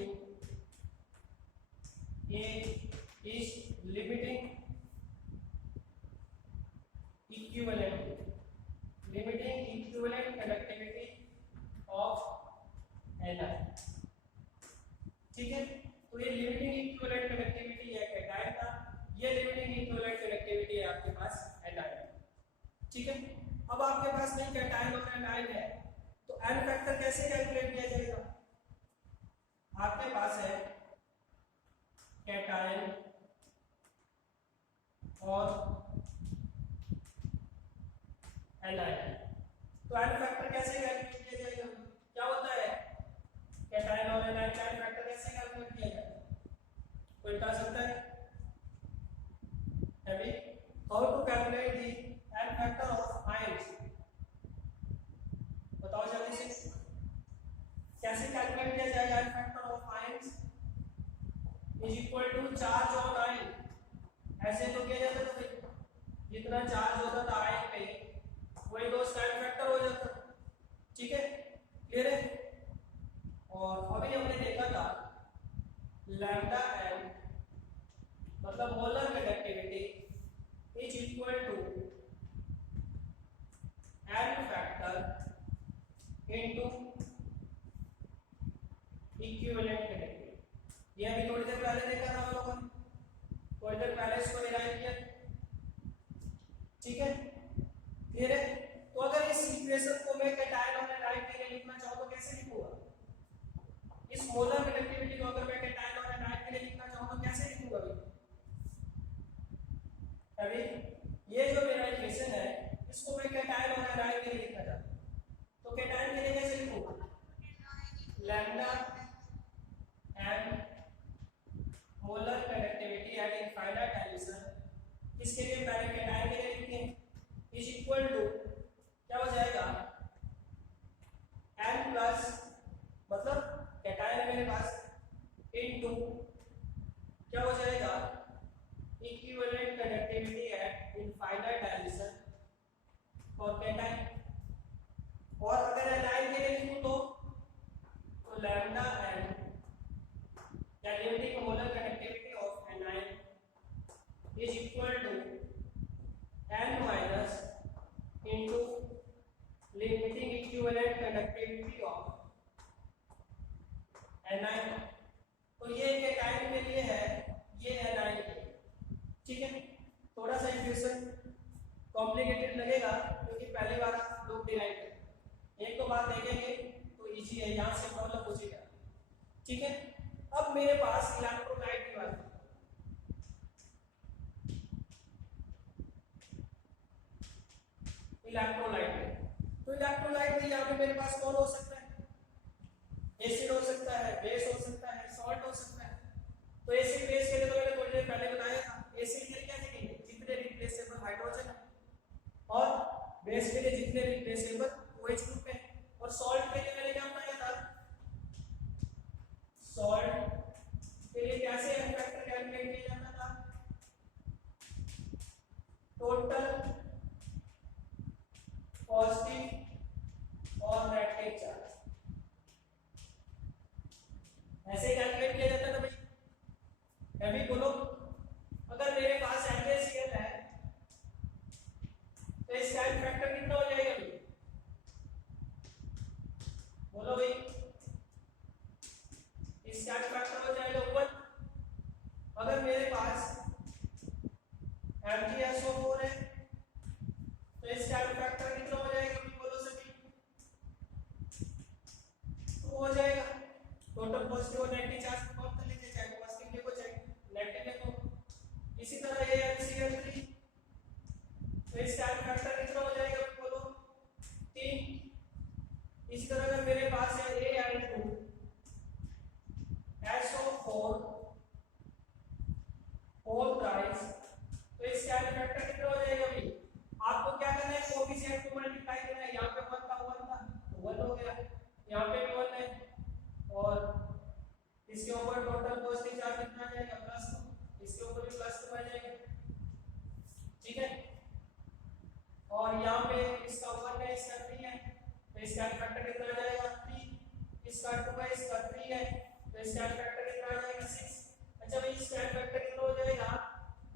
A is limiting equivalent conductivity of Ni। ठीक है, तो ये लिमिटिंग इक्विवेलेंट कंडक्टिविटी है कैटायन का, ये लिमिटिंग इक्विवेलेंट कंडक्टिविटी है आपके पास anion. ठीक है, अब आपके पास नहीं कैटायन और एनायन है तो एन फैक्टर कैसे कैलकुलेट किया जाएगा, आपके पास है कैटायन और एनायन, तो एन फैक्टर कैसे कैलकुलेट किया जाएगा, क्या होता है कैटायन और एनायन का एन फैक्टर कैसे कैलकुलेट किया जाएगा, कोई बता सकता है अभी, how to calculate the N factor of ions, बताओ जल्दी से कैसे कैलकुलेट किया जाएगा N factor of ions is equal to charge on ion. ऐसे तो किया जाता था, जितना चार्ज होता था आयन पे वही तो उसका एन फैक्टर हो जाता। ठीक है, क्लियर है। और अभी हमने देखा था लैम्डा एन मतलब molar conductivity is equal to N factor into equivalent conductivity. ये अभी थोड़ी देर पहले देखा था हम लोगों ने, थोड़ी देर पहले इसको डिराइव किया। ठीक है, क्लियर है। तो अगर इस इक्वेशन को मैं कैटायन और एनायन के लिए लिखना चाहूं तो कैसे लिखूंगा, इस मोलर कंडक्टिविटी को अगर मैं कैटायन और एनायन के लिए लिखना चाहूं तो कैसे लिखूंगा अभी ये जो मेरा इक्वेशन है इसको मैं कैटायन और एनायन के लिए लिखना चाहता हूं तो कैटायन के लिए कैसे लिखूंगा, lambda N molar conductivity at infinite dilution क्या हो जाएगा, equivalent conductivity at infinite dimension for cation. और अगर एनायन के लिए लिखूं तो लैम्डा एन या limiting molar conductivity of anion is equal to n minus into limiting equivalent conductivity of anion. तो ये कैटायन के लिए है, ये एनायन के लिए। ठीक है, थोड़ा सा इक्वेशन कॉम्प्लिकेटेड लगेगा क्योंकि पहली बार आप लोग डिराइव करें, एक तो बात देखेंगे तो इजी है, यहाँ से प्रॉब्लम पूछी जाए। ठीक है, अब मेरे पास इलेक्ट्रोलाइट की बात है। इलेक्ट्रोलाइट, तो इलेक्ट्रोलाइट में यहाँ पे मेरे पास कौन हो सकता है, एसिड हो सकता है, बेस हो सकता है, सॉल्ट हो सकता है। तो एसिड बेस के लिए तो मैंने थोड़ी देर पहले बताया था, एसिड के लिए क्या लिखेंगे, जितने रिप्लेसेबल हाइड्रोजन है, और बेस के लिए जितने रिप्लेसेबल OH ग्रुप है, और सॉल्ट के लिए मैंने क्या बताया था, सॉल्ट के लिए कैसे एन फैक्टर कैलकुलेट किया जाता था, टोटल पॉजिटिव और नेगेटिव चार्ज, ऐसे कैलकुलेट किया जाता था भाई। अभी बोलो, अगर मेरे पास NaCl है तो इसका एन फैक्टर कितना हो जाएगा भाई, बोलो भाई, इसका एन फैक्टर हो जाएगा 1। अगर मेरे पास MgSO4 है तो इसका एन फैक्टर कितना हो जाएगा भाई, बोलो सभी, तो हो जाएगा टोटल पॉजिटिव और नेगेटिव चार्ज को कौन कर लीजिए, चाहे पॉजिटिव लिखो चाहे नेगेटिव लिखो। इसी तरह ये NCl3, तो इसका एन फैक्टर कितना हो जाएगा भाई, बोलो 3। इसी तरह अगर मेरे पास है Al2SO4 4 थ्राइस, तो इसका एन फैक्टर कितना हो जाएगा भाई, आपको क्या करना है, कोएफिशिएंट को मल्टीप्लाई करना है। यहाँ पे 1 था तो 1 हो गया, यहाँ पे भी 1 है, और इसके ऊपर टोटल पॉजिटिव चार्ज कितना आ जाएगा, +2, इसके ऊपर भी +2 आ जाएगा। ठीक है, और यहाँ पे इसका 1 है, इसका 3 है, तो इसका फैक्टर कितना आ जाएगा 3, इसका 2 है, इसका 3 है, तो इसका फैक्टर कितना आ जाएगा 6। अच्छा भाई, इसका फैक्टर कितना हो जाएगा,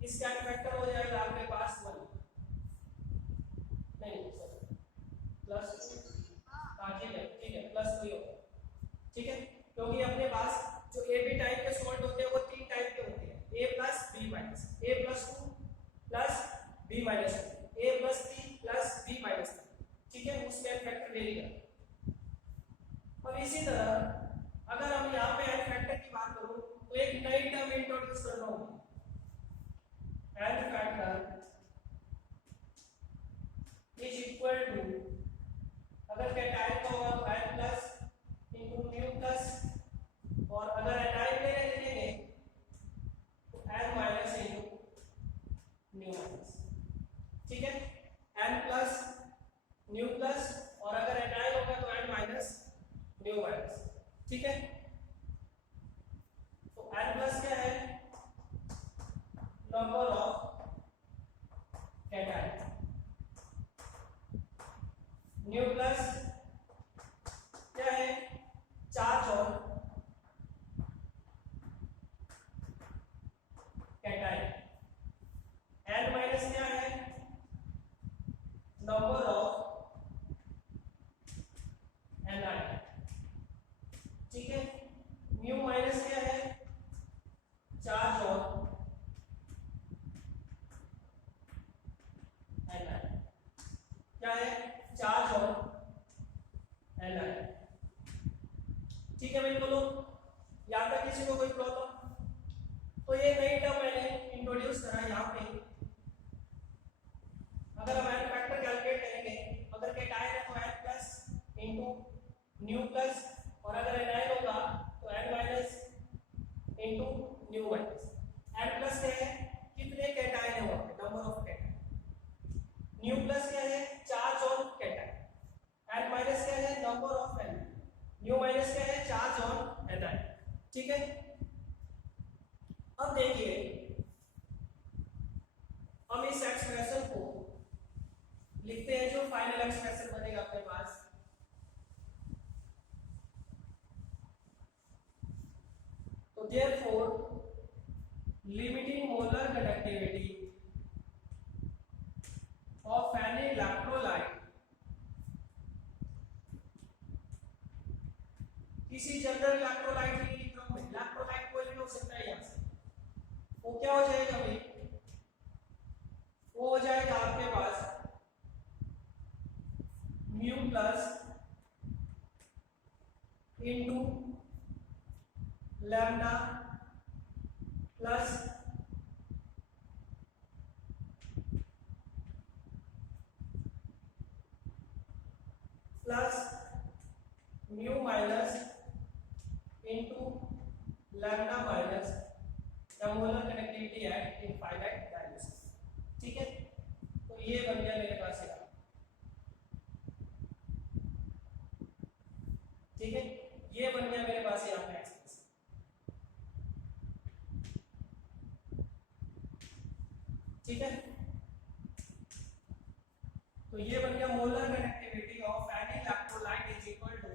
इसका फैक्टर हो जाएगा आपके पास 1 नहीं सॉरी +2, हाँ ठीक है +2 ही होगा। ठीक है, क्योंकि अपने पास जो AB टाइप के सॉल्ट होते हैं वो 3 टाइप के होते हैं, A+, B- A+2 B-2, A+3 B-3। ठीक है, उसका एन फैक्टर वेरी करेगा। और इसी तरह अगर हम यहाँ पे एन फैक्टर की बात करूं तो एक नई टर्म इंट्रोड्यूस कर रहा हूं, N factor is equal to, अगर कैटायन का होगा तो N+ इनटू न्यू+, और अगर एनायन के लिए लिखेंगे तो N- इनटू न्यू-। ठीक है, N+ न्यू+, और अगर एनायन होगा तो N- न्यू-। ठीक है, तो N+ क्या है, नंबर ऑफ कैटायन, न्यू+ क्या है, चार्ज ऑन कैटायन, N- क्या है, नंबर ऑफ एनायन। ठीक है, न्यू- क्या है, चार्ज ऑन एनायन, क्या है, चार्ज ऑन एनायन। ठीक है भाई, बोलो यहाँ तक किसी को कोई प्रॉब्लम, तो ये नई टर्म मैंने इंट्रोड्यूस करा यहाँ पे। अगर हम एन फैक्टर कैलकुलेट करेंगे, अगर कैटायन है तो N+ इनटू न्यू+, और अगर एनायन होगा तो N- इनटू न्यू-। N+ क्या है, कितने कैटायन है वहां पे, नंबर ऑफ कैटायन, न्यू+ क्या है, चार्ज ऑन कैटायन, N- क्या है, नंबर ऑफ एनायन, न्यू- क्या है, चार्ज ऑन एनायन। ठीक है, अब देखिए limiting molar conductivity of an electrolyte, किसी जनरल इलेक्ट्रोलाइट की लिख रहा हूं मैं, इलेक्ट्रोलाइट कोई भी हो सकता है यहां से, वो क्या हो जाएगा भाई, वो हो जाएगा आपके पास mu plus into lambda plus mu minus into lambda minus the molar connectivity at infinite values. ठीक है, तो ये बन गया मेरे पास यहाँ। ठीक है, ये बन गया मेरे पास यहाँ पे एक्सप्रेशन। ठीक है, तो ये बन गया molar connectivity of an electrolyte is equal to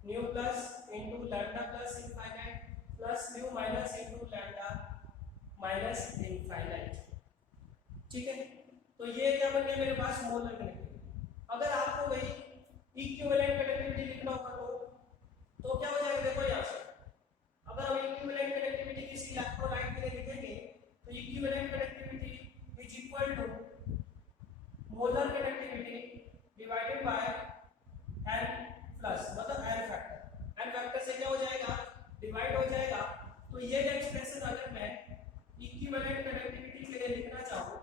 mu plus into lambda plus infinite plus mu minus into lambda minus infinite. ठीक है, तो ये क्या बन गया मेरे पास मोलर कनेक्टिविटी। अगर आपको भाई इक्विवेलेंट कनेक्टिविटी लिखना होगा तो क्या हो जाएगा, देखो यहां से अगर हम इक्विवेलेंट कनेक्टिविटी किसी इलेक्ट्रोलाइट के लिए लिखेंगे तो equivalent connectivity is equal to molar connectivity divided by n plus मतलब n फैक्टर से क्या हो जाएगा, डिवाइड हो जाएगा। तो ये एक्सप्रेशन अगर मैं इक्विवेलेंट कनेक्टिविटी के लिए लिखना चाहूं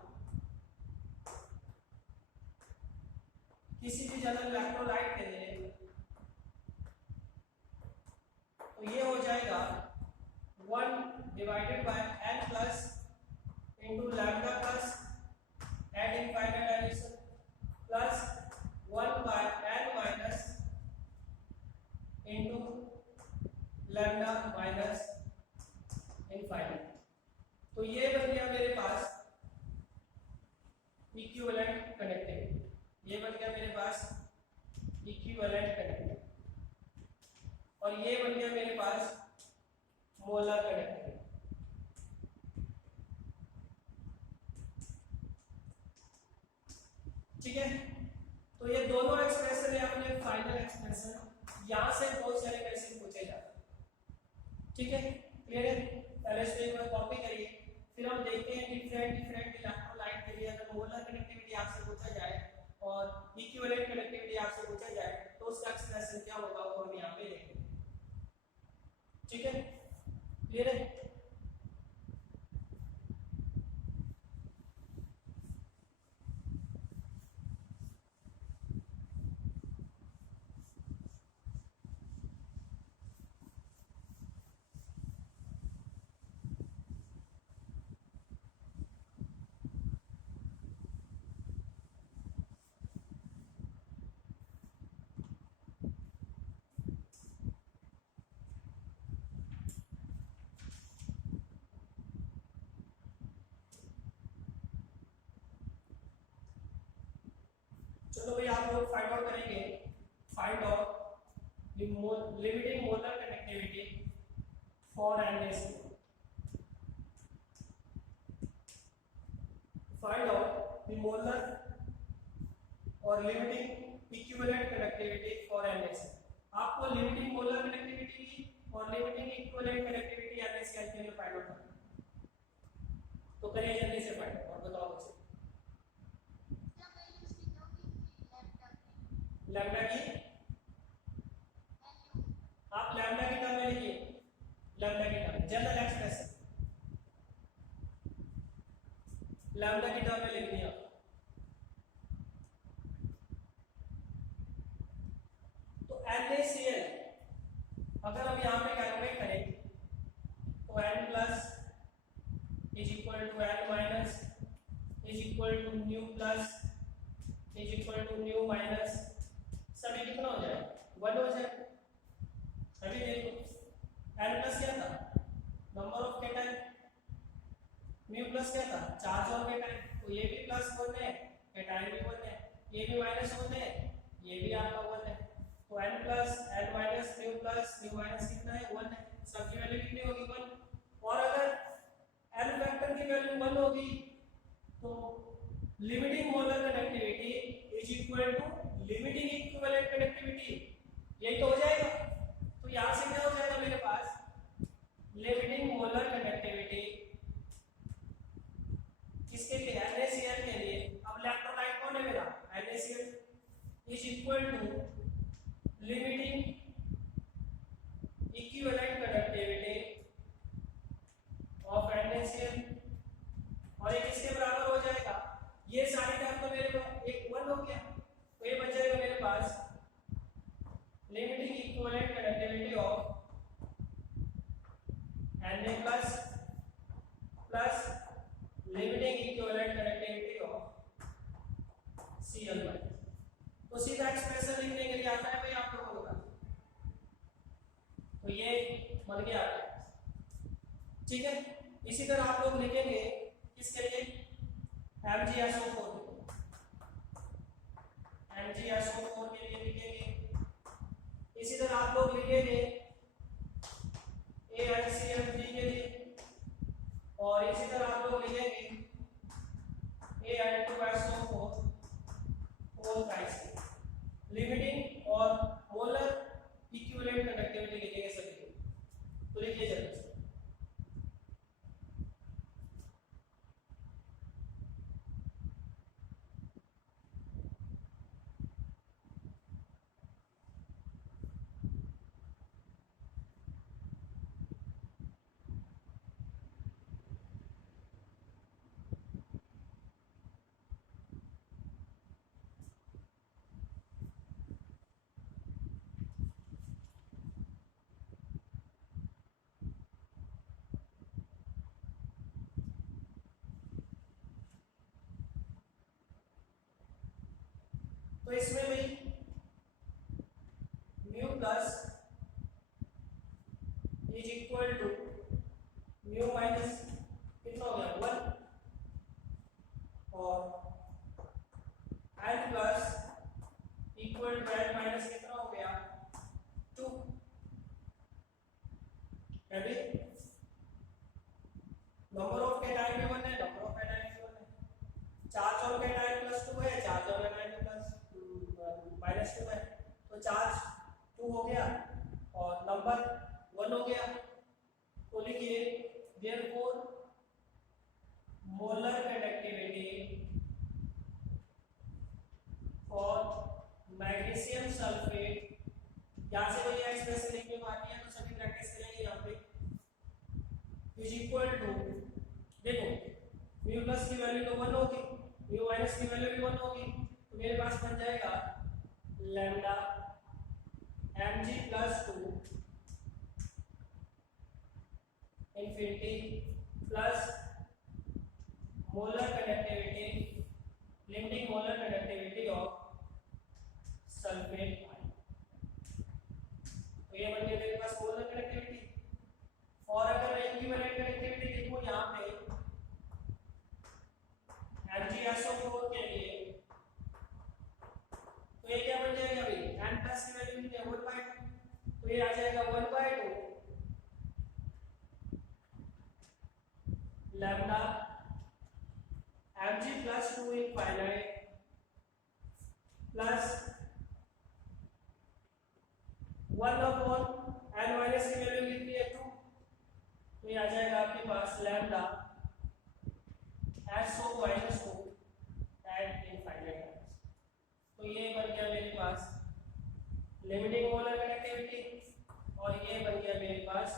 किसी भी जनरल इलेक्ट्रोलाइट के लिए, तो ये हो जाएगा 1 divided by n plus into lambda plus add infinite addition plus 1 by n minus into lambda minus infinite. तो ये बन गया मेरे पास इक्विवेलेंट कनेक्टिविटी, ये बन गया मेरे पास इक्विवेलेंट कनेक्टिविटी, और ये बन गया मेरे पास मोलर कनेक्टिविटी। ठीक है, तो ये दोनों एक्सप्रेशन है अपने फाइनल एक्सप्रेशन, यहां से बहुत सारे क्वेश्चन पूछे जाते हैं। ठीक है, क्लियर है? पहले इसको एक बार कॉपी करिए, फिर हम देखते हैं डिफरेंट इलेक्ट्रोलाइट के लिए अगर मोलर कनेक्टिविटी आपसे पूछा जाए और इक्विवेलेंट कनेक्टिविटी आपसे पूछा जाए तो उसका एक्सप्रेशन क्या होगा वो हम यहाँ पे देखेंगे। ठीक है, क्लियर है? चलो भाई आप लोग फाइंड आउट करेंगे, find out the limiting molar connectivity for NaCl। Find out the molar और limiting equivalent connectivity for NaCl। आपको लिमिटिंग मोलर कनेक्टिविटी और लिमिटिंग इक्विवेलेंट कनेक्टिविटी NaCl के लिए फाइंड आउट करना है, तो करिए जल्दी से फाइंड आउट और बताओ मुझे। लैम्डा की आप लैम्डा की टर्म में लिखिए, लैम्डा की टर्म जनरल एक्सप्रेशन लैम्डा की टर्म में लिखनी है। तो NaCl अगर हम यहाँ पे कैलकुलेट करें तो n plus is equal to n minus is equal to new plus is equal to new minus, सभी कितना हो जाए 1 हो जाए। अभी देखो n प्लस क्या था, number of cation, mu plus क्या था, चार्ज ऑफ कैटायन, तो ये भी प्लस 1 है, कैटायन भी 1 है, ये भी माइनस 1 है, ये भी आपका 1 है। तो n plus n minus mu minus कितना है 1 है, सबकी वैल्यू कितनी होगी 1। और अगर इसी तरह आप लोग लिखेंगे किसके लिए, MgSO4 के लिए लिखेंगे। इसी तरह आप लोग लिखेंगे AlCl3 के लिए, और इसी तरह आप लोग लिखेंगे Al2SO4 लिमिटिंग और मोलर इक्विवेलेंट कंडक्टिविटी लिखेंगे सभी को। तो लिखिए जल्दी से। तो इसमें भी mu plus is equal to mu minus कितना हो गया 1, और L plus equal to L minus कितना हो गया 2। अभी नंबर ऑफ कैटायन भी 1 है, नंबर ऑफ एनायन भी 1 है। चार्ज ऑन कैटायन +2 है, चार्ज ऑन एनायन -2 है, तो चार्ज 2 हो गया और नंबर 1 हो गया। तो लिखिए therefore molar conductivity for magnesium sulphate, यहां से भैया एक्सप्रेशन लिखने बाकी है तो सभी प्रैक्टिस करेंगे यहां पे, इज इक्वल टू, देखो म्यू प्लस की वैल्यू तो 1 होगी, म्यू माइनस की वैल्यू भी 1 होगी, तो मेरे पास बन जाएगा lambda Mg+2 infinity plus molar conductivity, limiting molar conductivity of sulphate ion. तो ये बन गया मेरे पास मोलर कंडक्टिविटी। और अगर मैं इक्विवेलेंट कंडक्टिविटी लिखूं यहां पे MgSO4 के लिए, तो ये क्या बन जाएगा भाई, n प्लस की वैल्यू कितनी है 1/2, तो ये आ जाएगा 1/2 lambda Mg+2 infinite plus 1/n minus की वैल्यू कितनी है 2, तो ये आ जाएगा आपके पास लैम्डा SO-2 एट इनफाइनाइट। तो ये बन गया मेरे पास लिमिटिंग मोलर कंडक्टिविटी, और ये बन गया मेरे पास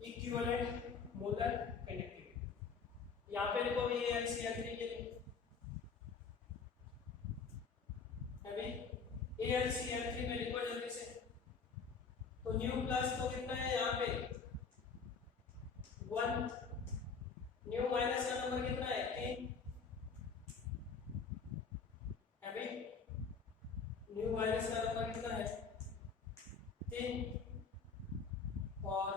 इक्विवेलेंट मोलर कंडक्टिविटी। यहाँ पे लिखो ये AlCl3 के लिए, अभी AlCl3 में लिखो जल्दी से। तो न्यू प्लस तो कितना है यहाँ पे 1, न्यू माइनस का नंबर कितना है 3, अभी न्यू माइनस का नंबर कितना है 3, और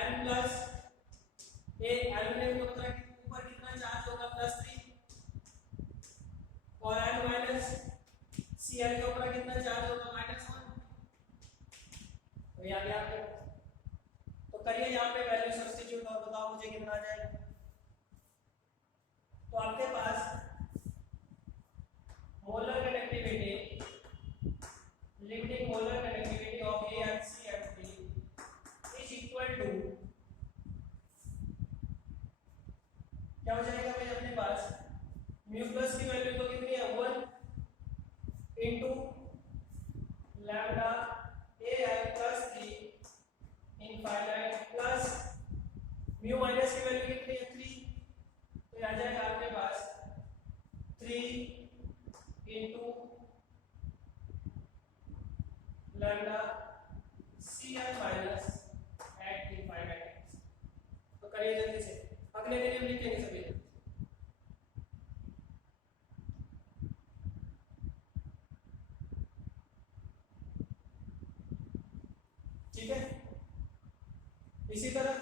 n प्लस एल्यूमिनियम के ऊपर कितना चार्ज होगा +3, और n माइनस Cl के ऊपर कितना चार्ज होगा -1। तो याद है आपको, तो करिए यहाँ पे वैल्यू सब्स्टिट्यूट और बताओ मुझे कितना आ जाएगा। तो आपके पास molar conductivity, limiting molar conductivity of AlCl3 is equal to, क्या हो जाएगा भाई अपने पास, म्यू प्लस की वैल्यू तो कितनी है 1 into lambda Al+3 infinite plus mu minus की वैल्यू कितनी है 3, तो आ जाएगा आपके पास 3 into lambda Cl minus at infinite. तो करिए जल्दी से, अगले दिन लिखेंगे सभी। ठीक है, इसी तरह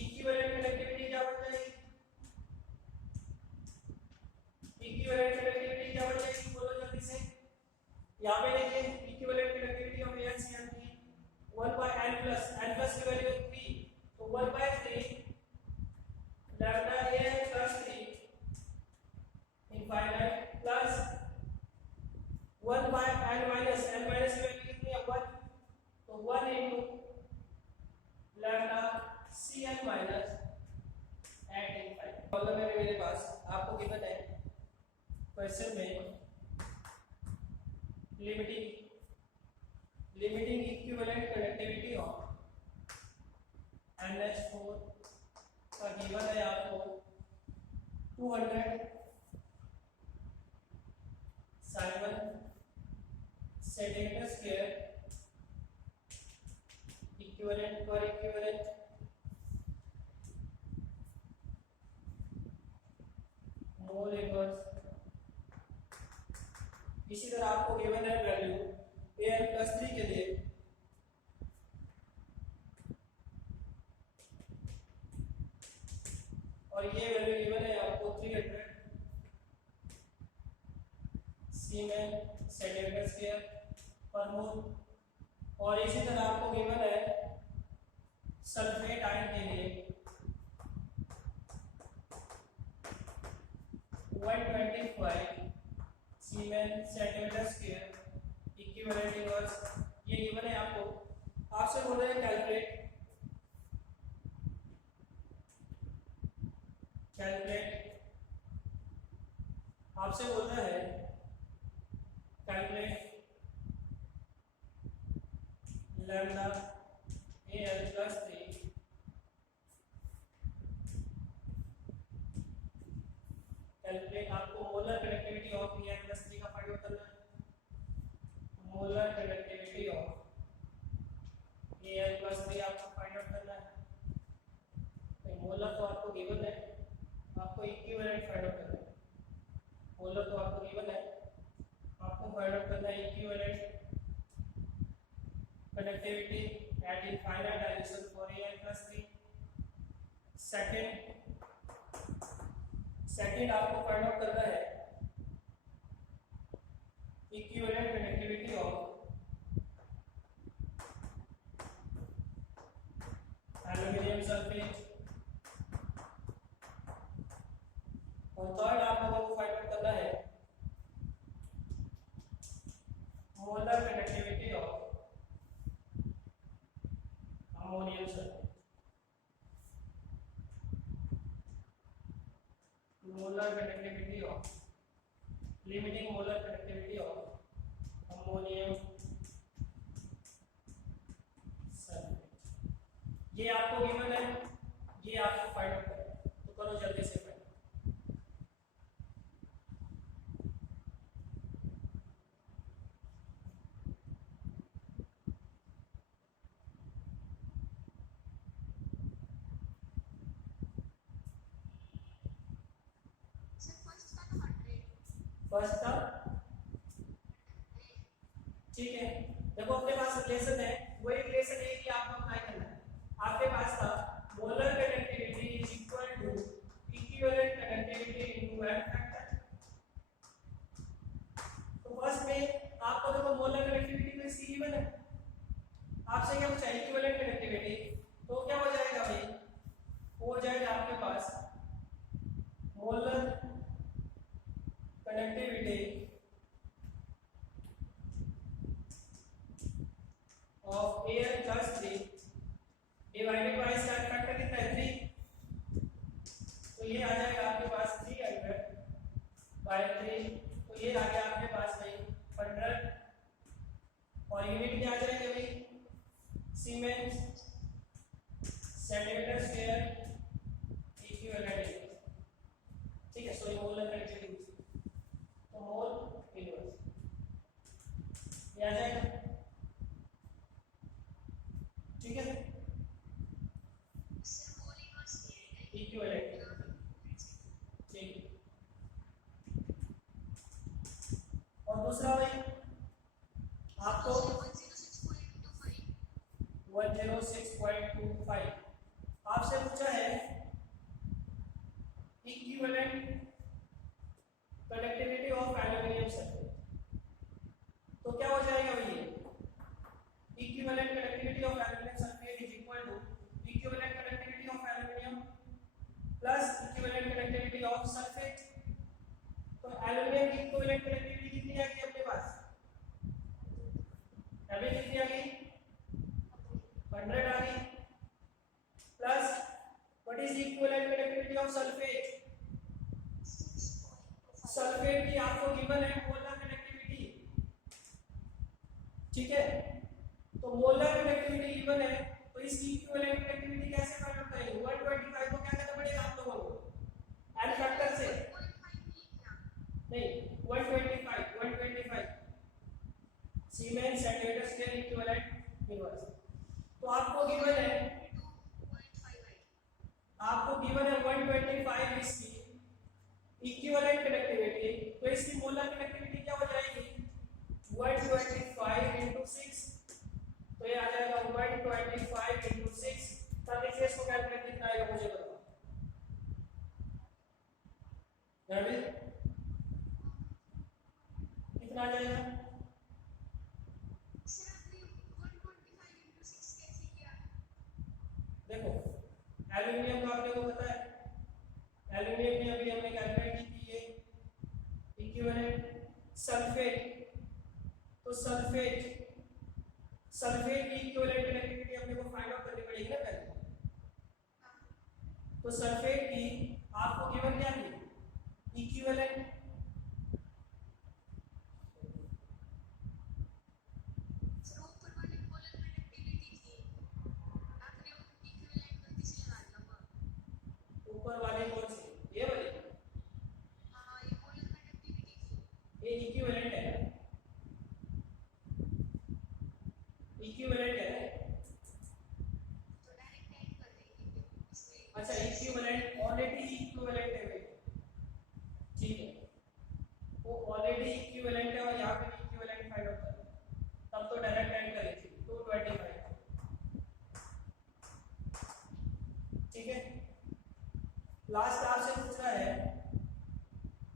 इक्विवेलेंट कनेक्टिविटी क्या बन जाएगी, इक्विवेलेंट कनेक्टिविटी क्या बन जाएगी, बोलो जल्दी से। यहाँ पे देखिए equivalent connectivity of N C N थी 1 by n plus की वैल्यू 3, तो 1 by 3 lambda a plus 3 infinite plus 1 by n minus की वैल्यू कितनी है 1, तो 1 into lambda cn minus at infinite. Problem है मेरे पास, आपको गिवन है क्वेश्चन में limiting equivalent connectivity of NH4 का गिवन है आपको 200 साइमन सेंटीमीटर स्क्वायर इक्विवेलेंट पर इक्विवेलेंट मोल इनवर्स। इसी तरह आपको गिवन है वैल्यू An+3 के लिए और ये वैल्यू गिवन है आपको 300 सीमेन सेंटीमीटर स्क्वायर पर मोल। और इसी तरह आपको गिवन है सल्फेट आयन के लिए 125 सीमेन सेंटीमीटर स्क्वायर इक्विवेलेंट इनवर्स, ये गिवन है आपको। आपसे बोल रहे हैं कैलकुलेट आपसे बोल रहा है कैलकुलेट लैम्डा Al+3 कैलकुलेट, आपको मोलर कनेक्टिविटी ऑफ An+3 का फाइंड आउट करना है। मोलर कनेक्टिविटी ऑफ An+3 आपको फाइंड आउट करना है। तो मोलर तो आपको गिवन है, आपको इक्विवेलेंट फाइंड आउट करना है। मोलर तो आपको गिवन है, आपको फाइंड आउट करना है equivalent connectivity at infinite dimension for An+3। Second आपको फाइंड आउट करना है equivalent connectivity of aluminium sulphate. और थर्ड आप लोगों को फाइंड आउट करना है molar connectivity of ammonium sulphate. Molar connectivity of limiting molar connectivity of ammonium sulphate. ये आपको गिवन है, ये आपको फाइंड आउट करना है, तो करो जल्दी से फाइंड। फर्स्ट था, ठीक है। देखो अपने पास रिलेशन है, वही रिलेशन है कि आपको अप्लाई करना है। आपके पास था molar connectivity is equal to equivalent connectivity into N factor. तो फर्स्ट में आपको देखो मोलर कनेक्टिविटी तो इसकी गिवन है, आपसे क्या पूछा इक्विवेलेंट कनेक्टिविटी, तो क्या हो जाएगा भाई, हो जाएगा आपके पास molar connectivity of An+3 divided by इसका फैक्टर कितना है 3, तो ये आ जाएगा आपके पास 300/3, तो ये आ गया आपके पास भाई 100 और यूनिट क्या आ जाएगा भाई सीमेंस सेंटीमीटर स्क्वायर इक्विवेलेंट। ठीक है, सो ये मोलर कनेक्टिविटी तो मोल इनवर्स ये आ जाएगा। ठीक है, equivalent equivalent conductivity of aluminium plus equivalent conductivity of sulphate. तो एल्युमिनियम की इक्विवेलेंट कंडक्टिविटी कितनी आ गई अपने पास? अभी कितनी आ गई? 100 आ गई plus what is the equivalent conductivity of sulphate? Sulphate की आपको गिवन है मोलर कंडक्टिविटी, ठीक है? तो मोलर कंडक्टिविटी गिवन है, तो इसकी इक्विवेलेंट कंडक्टिविटी कैसे फाइंड आउट करेंगे? 125 को क्या करना पड़ेगा आप लोगों को? एल फैक्टर से नहीं, 125 siemens centimetre square equivalent inverse. तो आपको गिवन है 125 इसकी इक्विवेलेंट कंडक्टिविटी, तो इसकी मोलर कंडक्टिविटी क्या हो जाएगी? 125 into 6, तो ये आ जाएगा 125 into 6। तब देखिए इसको कैलकुलेट कितना आएगा मुझे बताओ। रवि कितना आ जाएगा? देखो एल्युमिनियम का आपने को पता है, एल्युमिनियम में अभी हमने कैलकुलेट की थी ये इक्विवेलेंट। सल्फेट, तो सल्फेट की इक्विवेलेंट कंडक्टिविटी अपने को फाइंड आउट करनी पड़ेगी ना पहले। तो सल्फेट की आपको गिवन क्या थी? इक्विवेलेंट ऊपर वाले कौन से? ये वाले? हां ये मोलर कंडक्टिविटी थी, ये इक्विवेलेंट है, इक्विवेलेंट है तो डायरेक्ट ऐड कर देंगे इसमें। अच्छा इक्विवेलेंट ऑलरेडी इक्विवेलेंट है भाई, ठीक है, वो ऑलरेडी इक्विवेलेंट है और यहां पे इक्विवेलेंट फाइंड आउट करना है, तब तो डायरेक्ट ऐड करेंगे 225, ठीक है। लास्ट आपसे पूछ रहा है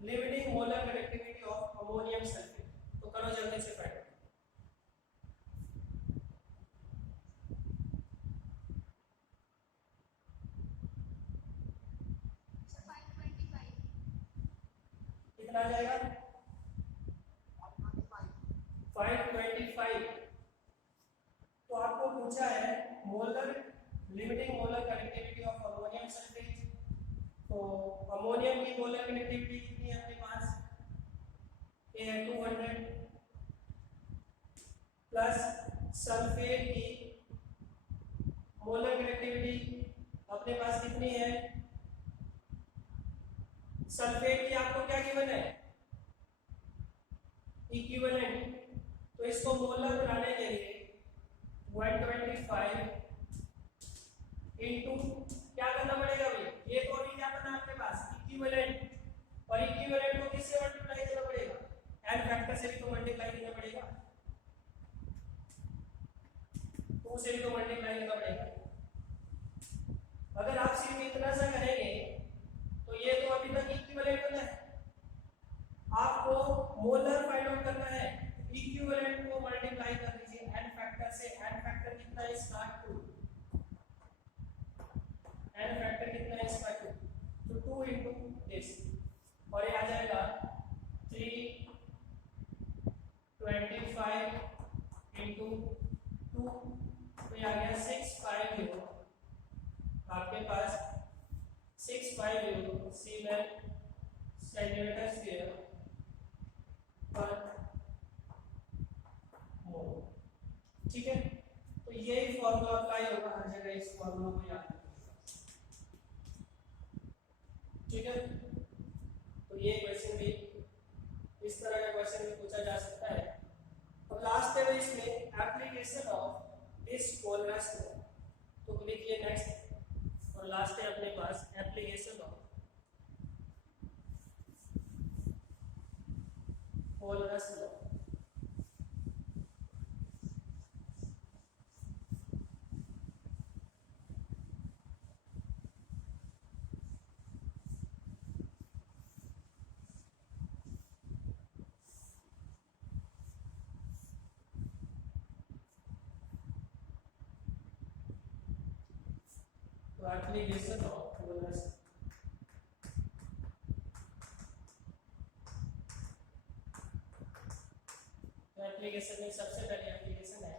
limiting molar conductivity of ammonium sulphate, तो करो जल्दी से फाइंड। कितना आ जाएगा? 525। तो आपको पूछा है molar limiting molar conductivity of ammonium sulphate, तो अमोनियम की मोलर कंडक्टिविटी कितनी है अपने पास? ये है 200 प्लस सल्फेट की मोलर कंडक्टिविटी अपने पास कितनी है? सल्फेट की आपको क्या गिवन है? इक्विवेलेंट। तो इसको मोलर बनाने के लिए 125 इनटू क्या करना पड़ेगा भाई? ये तो अभी क्या बना आपके पास? इक्विवेलेंट, और इक्विवेलेंट को किससे मल्टीप्लाई करना पड़ेगा? एल फैक्टर से भी तो मल्टीप्लाई करना पड़ेगा, 2 से भी तो मल्टीप्लाई करना पड़ेगा। अगर आप सिर्फ इतना सा करेंगे तो ये तो अभी तक इक्विवेलेंट बना है, आपको मोलर फाइंड आउट करना है, इक्विवेलेंट को मल्टीप्लाई कर दीजिए n फैक्टर से। n फैक्टर कितना है इसका? 2। n फैक्टर कितना है इसका? 2, तो 2 into दिस, और ये आ जाएगा 325 into 2, तो ये आ गया 650 आपके पास 650 सीमेंस सेंटीमीटर स्क्वायर पर मोल, ठीक है। तो यही फॉर्मूला अप्लाई होगा हर जगह, इस फॉर्मूला को याद रखिएगा, ठीक है। तो ये क्वेश्चन भी इस तरह का क्वेश्चन भी पूछा जा सकता है। अब लास्ट है इसमें application of this Kohlrausch law, तो लिखिए नेक्स्ट, और लास्ट है अपने पास एप्लीकेशन ऑफ पोलरस लॉ। तो एप्लीकेशन ऑफ बोनस, तो एप्लीकेशन में सबसे पहले एप्लीकेशन है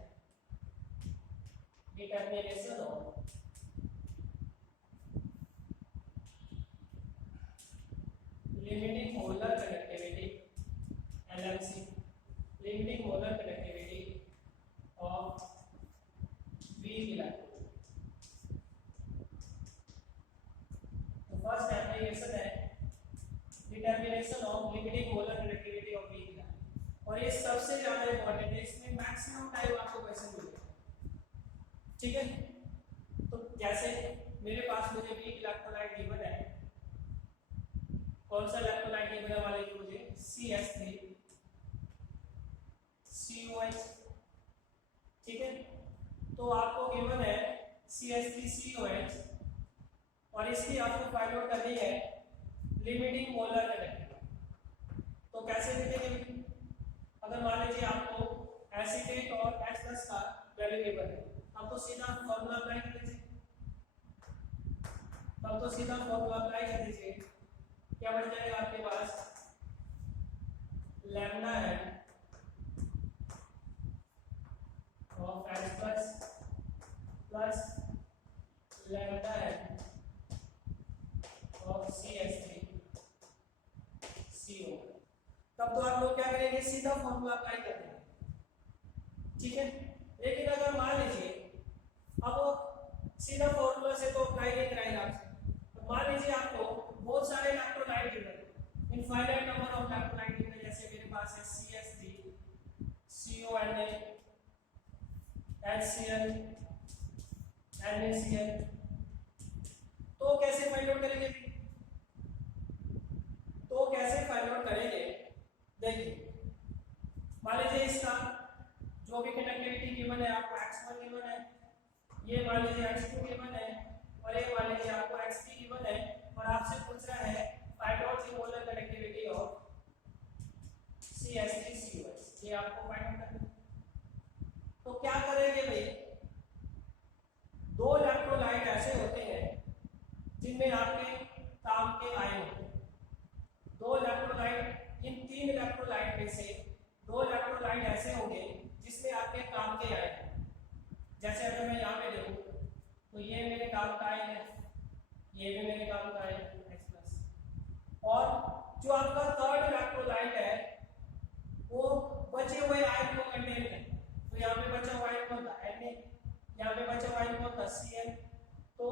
determination of limiting molar conductivity, LMC, limiting molar conductivity of weak electrode. तो फर्स्ट एप्लीकेशन है determination of limiting molar conductivity of weak electrode, और ये सबसे ज्यादा इंपॉर्टेंट है, इसमें मैक्सिमम टाइम आपको क्वेश्चन मिलेगा। ठीक है, तो जैसे मेरे पास मुझे वीक इलेक्ट्रोलाइट गिवन है, कौन सा इलेक्ट्रोलाइट गिवन है वाले की मुझे CS3 COH, ठीक है, तो आपको गिवन है CS3 COH, और इसकी आपको फाइंड आउट करनी है लिमिटिंग मोलर कंडक्टिविटी। तो कैसे लिखेंगे, अगर मान लीजिए आपको एसीटेट और H+ का वैल्यू गिवन है, अब तो सीधा फॉर्मूला अप्लाई कर दीजिए, क्या बन जाएगा आपके पास, लैम्डा है ऑफ H+ प्लस लैम्डा है ऑफ CS3 CO। तब तो आप लोग क्या करेंगे, सीधा फॉर्मूला अप्लाई कर देंगे, ठीक है। लेकिन अगर मान लीजिए अब सीधा फॉर्मूला से तो अप्लाई नहीं कराएगा आपसे, तो मान लीजिए आपको बहुत सारे इलेक्ट्रोलाइट गिवन है, infinite number of electrolyte given है, जैसे मेरे पास है CS3 CONA HCl NaCl, तो कैसे फाइंड आउट करेंगे, देखिए मान लीजिए इसका जो भी कंडक्टिविटी गिवन है आपको x1 गिवन है, ये मान लीजिए x2 गिवन है, और ये मान लीजिए आपको x3 गिवन है, और आपसे पूछ रहा है find out the molar conductivity of CS3 COH, ये आपको फाइंड आउट करना है। तो क्या करेंगे भाई, दो इलेक्ट्रोलाइट ऐसे होते हैं जिनमें आपके काम के आयन होते हैं, दो इलेक्ट्रोलाइट, इन तीन इलेक्ट्रोलाइट में से दो इलेक्ट्रोलाइट ऐसे होंगे जिसमें आपके काम के आयन हैं। जैसे अगर मैं यहाँ पे देखूं तो ये मेरे काम का आयन है, ये भी मेरे काम का आयन है H+, और जो आपका थर्ड इलेक्ट्रोलाइट है वो बचे हुए आयन को कंटेन करता है। तो यहाँ पे बचा हुआ आयन कौन था, Na, यहाँ पे बचा हुआ आयन कौन था, Cl। तो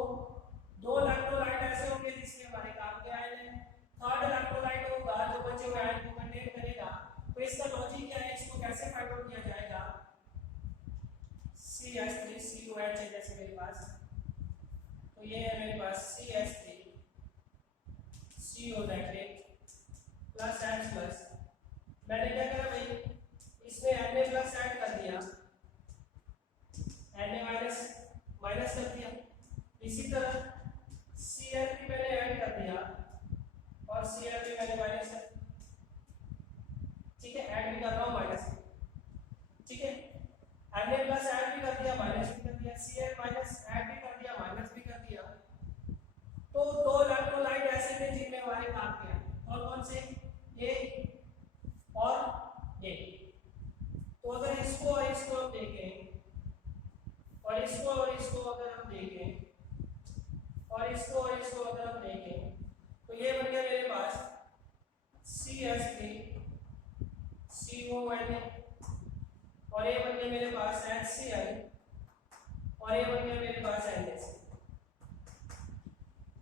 दो इलेक्ट्रोलाइट ऐसे होंगे जिसमें हमारे काम के आयन है, थर्ड इलेक्ट्रोलाइट होगा जो बचे हुए आयन को कंटेन करेगा। तो इसका लॉजिक क्या है, इसको कैसे फाइंड आउट किया जाएगा, CS3 COH है जैसे मेरे पास, तो ये है मेरे पास CS3 CO प्लस H+, मैंने क्या करा भाई, इसमें Na+ ऐड कर दिया, Na- माइनस कर दिया, इसी तरह Cl भी मैंने ऐड कर दिया और Cl भी मैंने माइनस कर, ठीक है, ऐड भी कर रहा हूं माइनस, ठीक है, Na+ ऐड भी कर दिया, माइनस भी कर दिया, Cl माइनस ऐड भी कर दिया, माइनस भी कर दिया। तो दो इलेक्ट्रोलाइट ऐसे थे जिनमें हमारे काम के आए, और कौन से, ये और ये। तो अगर इसको और इसको हम देखें, और इसको और इसको अगर हम देखें, और इसको और इसको अगर हम देखें, तो ये बन गया मेरे पास CS3 CONA, और ये बन गया मेरे पास HCl, और ये बन गया मेरे पास NaCl।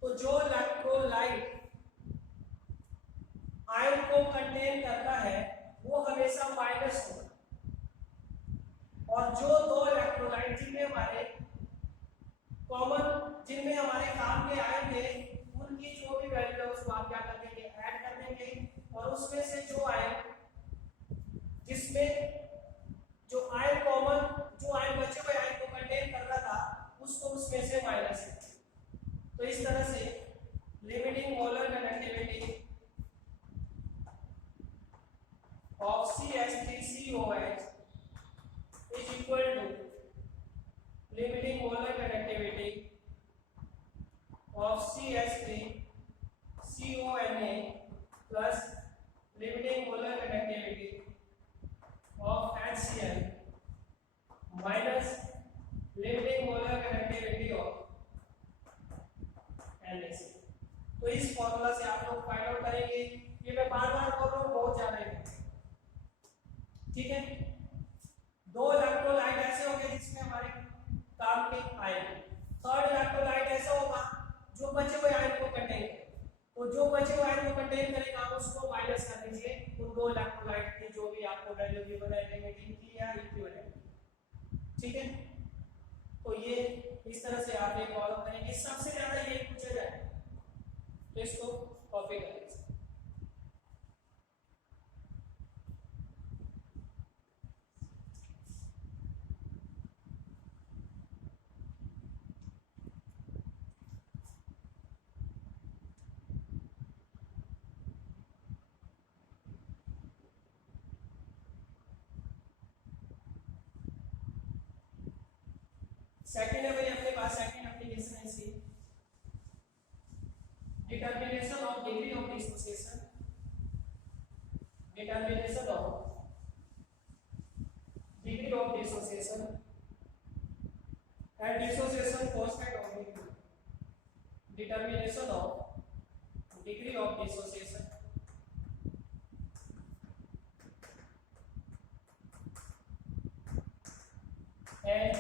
तो जो इलेक्ट्रोलाइट आयन को कंटेन करता है वो हमेशा माइनस होगा, और जो दो इलेक्ट्रोलाइट जिनमें हमारे कॉमन, जिनमें हमारे काम के आयन थे, उनकी जो भी वैल्यू है उसको आप क्या कर देंगे, ऐड कर देंगे, और उसमें से जो आयन, जिसमें जो आयन कॉमन, जो आयन बचे हुए आयन को कंटेन कर रहा था उसको उसमें से माइनस कर। तो इस तरह से limiting molar conductivity of CS3COH is equal to limiting molar conductivity of CH3 CONA plus limiting molar conductivity of HCl minus limiting molar conductivity of NaC। तो इस फॉर्मूला से आप लोग फाइंड आउट करेंगे। ये मैं बार बार बोल रहा हूँ, बहुत ज्यादा है, ठीक है। दो इलेक्ट्रोलाइट ऐसे होंगे जिसमें हमारे काम के आयन, थर्ड इलेक्ट्रोलाइट ऐसा होगा जो बचे हुए आयन को कंटेन करे। तो जो बचे हुए आयन को कंटेन करेगा उसको माइनस कर दीजिए उन दो इलेक्ट्रोलाइट की जो भी आपको वैल्यू गिवन है, नेगेटिव की या इक्विवेलेंट, ठीक है। तो ये इस तरह से आप ये फॉलो करेंगे। सबसे ज्यादा ये पूछा जाए तो इसको कॉपी करें। सेकंड है भाई अपने पास, सेकंड एप्लीकेशन है इसकी, determination of degree of dissociation, determination of degree of dissociation and dissociation constant of degree, determination of degree of dissociation and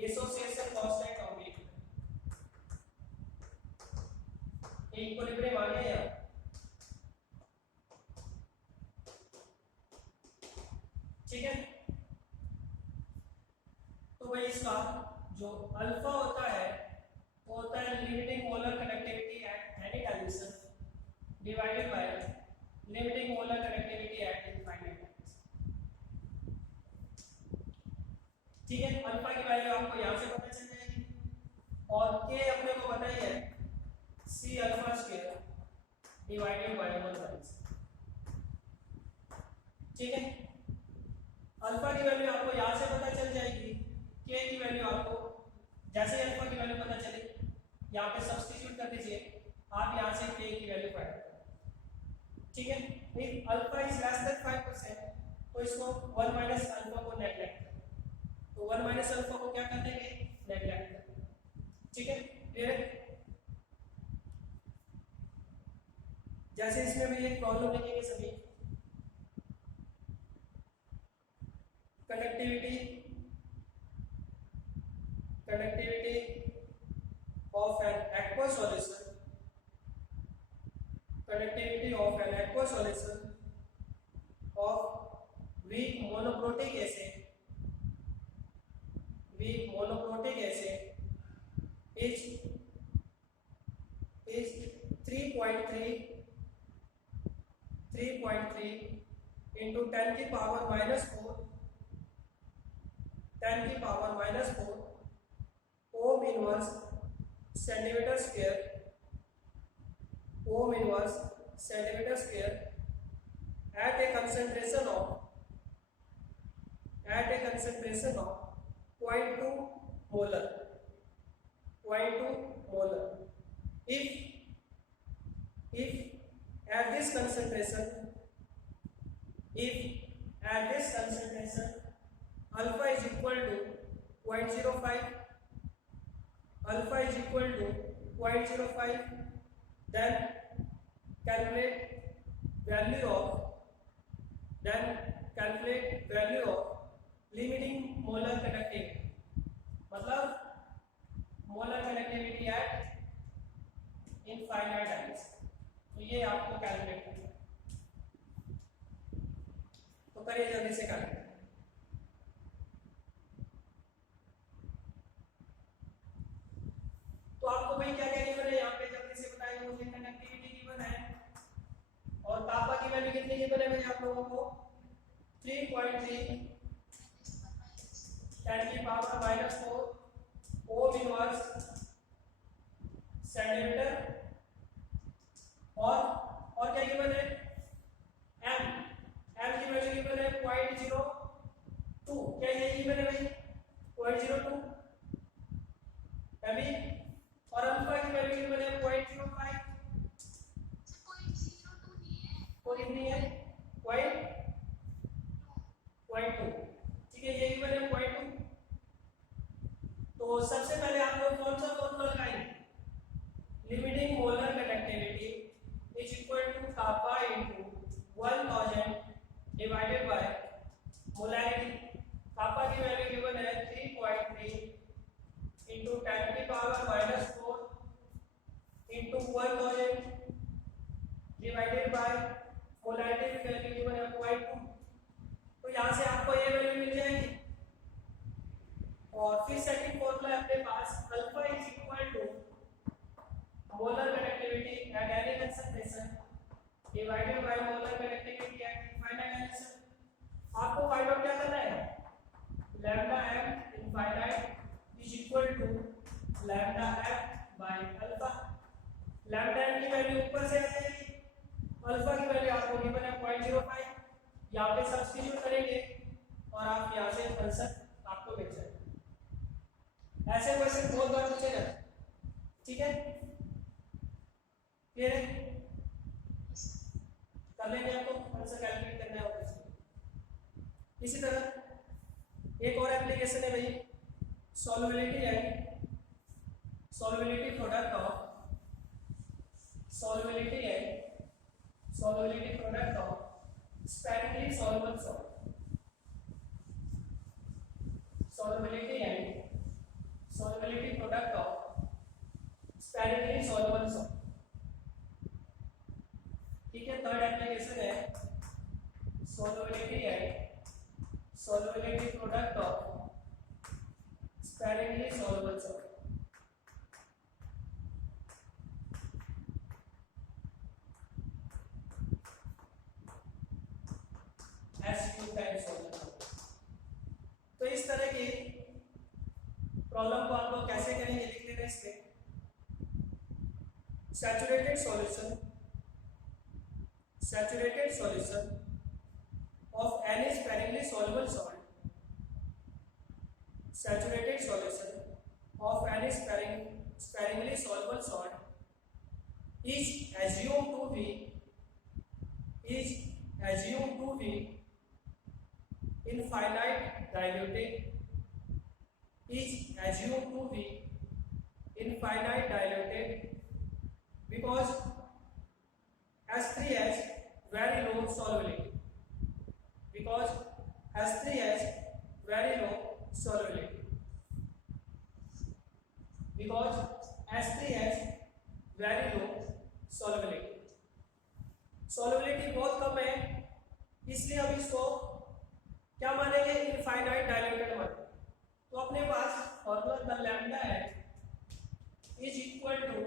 dissociation constant of degree. Equilibrium आ गया यार, ठीक है। तो भाई इसका जो अल्फा होता है वो होता है limiting molar conductivity at any dimension divided by limiting molar conductivity at infinite dimension, ठीक है। अल्फा की वैल्यू आपको यहां से पता चल जाएगी और के अपने को पता ही है C alpha square divided by 1/, ठीक है। अल्फा की वैल्यू आपको यहां से पता चल जाएगी, के की वैल्यू आपको जैसे ही अल्फा की वैल्यू पता चले यहां पे सब्स्टिट्यूट कर दीजिए आप, यहां से के की वैल्यू फाइंड करें, ठीक है। If alpha is less than 5% तो इसको 1 माइनस अल्फा को नेगलेक्ट करें, तो 1 माइनस अल्फा को क्या कर देंगे, नेगलेक्ट कर देंगे, ठीक है। फिर जैसे इसमें भी एक प्रॉब्लम लिखेंगे सभी, conductivity of an aqueous solution, conductivity of an aqueous solution of weak monoprotic acid is 3.3 into 10 की power -4 ohm inverse centimetre square at a concentration of 0.2 molar, if at this concentration alpha is equal to 0.05, then calculate value of limiting molar conductivity, मतलब molar conductivity at infinite dimension। तो ये आपको calculate करना है, तो करिए जल्दी से कैलकुलेट। तो आपको भाई क्या क्या गिवन है यहाँ पे जल्दी से बताइए मुझे। कंडक्टिविटी गिवन है और तापा की वैल्यू कितनी गिवन है भाई आप लोगों को, 3.3 10 की पावर -4 ओम इनवर्स सेंटीमीटर, और क्या गिवन है, m की वैल्यू गिवन है 0.02, क्या ये गिवन है भाई 0.02 अभी, और अल्फा कितनी है, पॉइंट 2, ठीक है, ये गिवन है 0.2। तो सबसे पहले आप लोग कौन सा फॉर्मूला लगाएंगे, limiting molar conductivity is equal to kappa into 1000 divided by molarity. kappa की वैल्यू गिवन है 3.3 into 10 की power -4 into 1000 divided by molarity की वैल्यू गिवन है 0.2। तो यहाँ से आपको ये वैल्यू मिल जाएगी। और फिर सेकंड फॉर्मूला है अपने पास, alpha is equal to molar conductivity at any concentration divided by molar conductivity at infinite concentration. आपको फाइंड आउट क्या करना है, lambda m infinite is equal to lambda f by alpha. Lambda m की value ऊपर से आ जाएगी, alpha की value आपको गिवन है 0.05, यहाँ पे सब्स्टिट्यूट करेंगे और आप यहाँ से आंसर आपको मिल जाएगा। ऐसे क्वेश्चन बहुत बार पूछेगा, ठीक है, फिर कर लेंगे, आपको आंसर कैलकुलेट करना है। इसी तरह एक और एप्लीकेशन है भाई, solubility and solubility product of solubility and solubility product of sparingly soluble salt, solubility and solubility product of sparingly soluble salt, ठीक है। थर्ड एप्लीकेशन है solubility and solubility product of sparingly soluble salt। तो इस तरह की problem को आप लोग कैसे करेंगे, लिख लेना इसमें, saturated solution of any sparingly soluble salt, saturated solution of any sparingly soluble salt is assumed to be infinite diluted because S3 has very low solubility, solubility बहुत कम है, इसलिए हम इसको क्या मानेंगे, इनफाइनाइट डाइल्यूटेड मानेंगे। तो अपने पास फॉर्मूला द लैम्डा है is equal to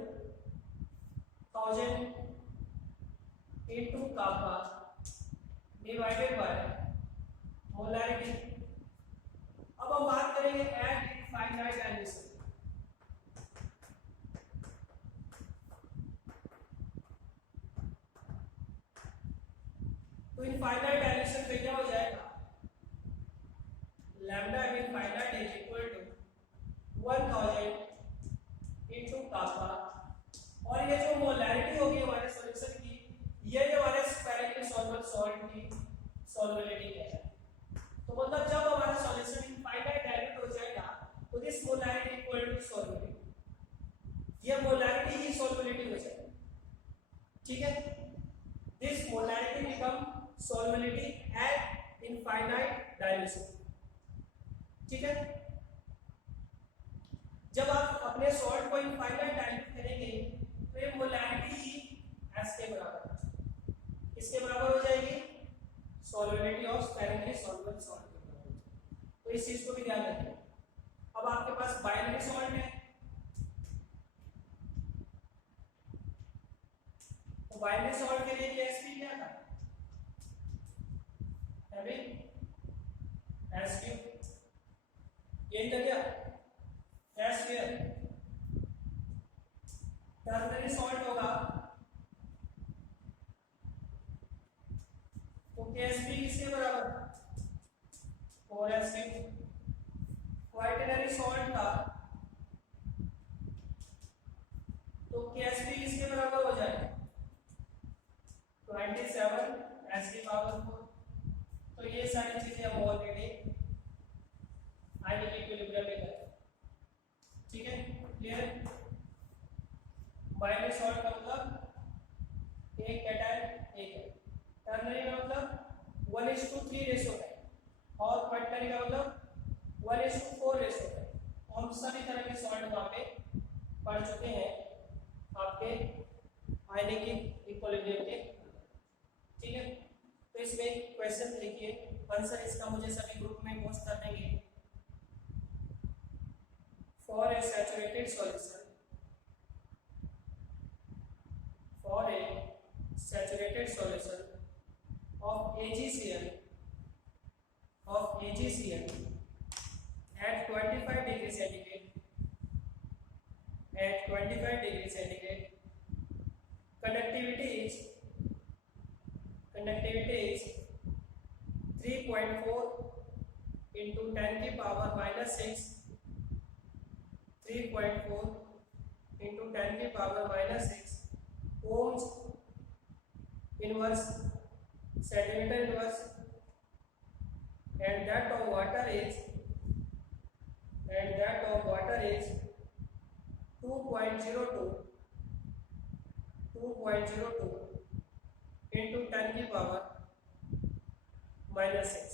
1000 into kappa divided by molarity. अब हम बात करेंगे एट इनफाइनाइट डाइल्यूशन। तो इनफाइनाइट डाइल्यूशन पे क्या हो जाएगा, lambda infinite is equal to 1000 into kappa, और ये जो मोलैरिटी होगी हमारे सॉल्यूशन की, ये जो हमारे स्पेरिंगली सॉल्युबल सॉल्ट की सॉल्युबिलिटी है। तो मतलब जब हमारा सॉल्यूशन इनफाइनाइट डाइल्यूट हो जाएगा तो this molarity equal to solubility, ये मोलैरिटी ही सॉल्युबिलिटी हो जाएगी, ठीक है। This molarity become solubility at infinite dilution, ठीक है। जब आप अपने सॉल्ट को इनफाइनाइट डाइल्यूट करेंगे तो ये मोलैरिटी ही S के बराबर, इसके बराबर हो जाएगी, solubility of sparingly soluble salt के बराबर। तो इस चीज को भी ध्यान रखिए। अब आपके पास बाइनरी सॉल्ट है, तो बाइनरी सॉल्ट के लिए Sp क्या था, S क्यूब, ये क्या S स्क्वायर। टर्नरी सॉल्ट होगा तो Ksp किसके बराबर, 4S क्यूब। क्वार्टरनरी सॉल्ट था तो Ksp किसके बराबर हो जाएगा, 27 एस की पावर 4। तो ये सारी चीजें हम ऑलरेडी आयनिक इक्विलिब्रियम में करते हैं। ठीक है, क्लियर। बाइनरी सॉल्ट का मतलब एक कैटायन एक है, टर्नरी का मतलब 1:3 रेशो है, और क्वाटरनरी का मतलब 1:4 रेशो है। हम सभी तरह के सॉल्ट वहाँ पे पढ़ चुके हैं आपके आयनिक इक्विलिब्रियम के। ठीक है, तो इसमें क्वेश्चन लिखिए, आंसर इसका मुझे सभी ग्रुप में पोस्ट कर देंगे। For a saturated solution, for a saturated solution of AgCl at 25 degrees centigrade, conductivity is 3.4 into 10 की पावर -6, 3.4 into 10 की power -6 ohms inverse centimeter inverse, and that of water is 2.02 into 10 की power -6,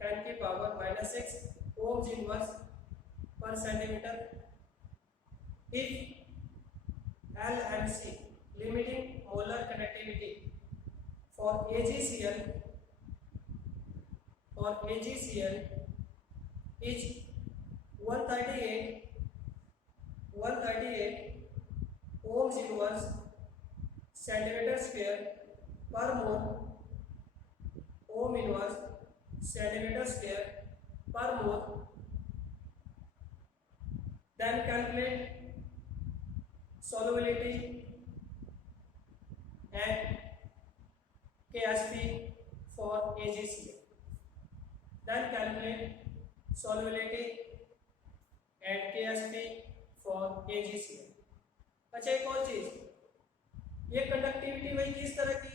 10 की power -6 ohms inverse per centimeter. If L and C limiting molar conductivity for AgCl is 138 ohms inverse centimeter square per mole, ohm inverse centimeter square per mole, then calculate solubility and KSP for AgCl. Then calculate solubility and KSP for AgCl. अच्छा, एक और चीज, ये conductivity वही किस तरह की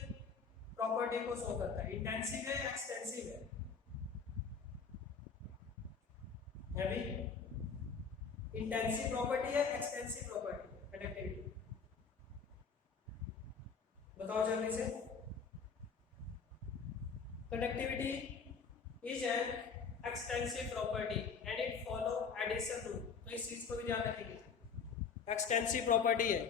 property को शो करता है, इंटेंसिव है एक्सटेंसिव है भी? इंटेंसिव प्रॉपर्टी है एक्सटेंसिव प्रॉपर्टी कंडक्टिविटी, बताओ जल्दी से। Conductivity is an extensive property and it follow addition rule, तो इस चीज को भी ध्यान रखेंगे, एक्सटेंसिव प्रॉपर्टी है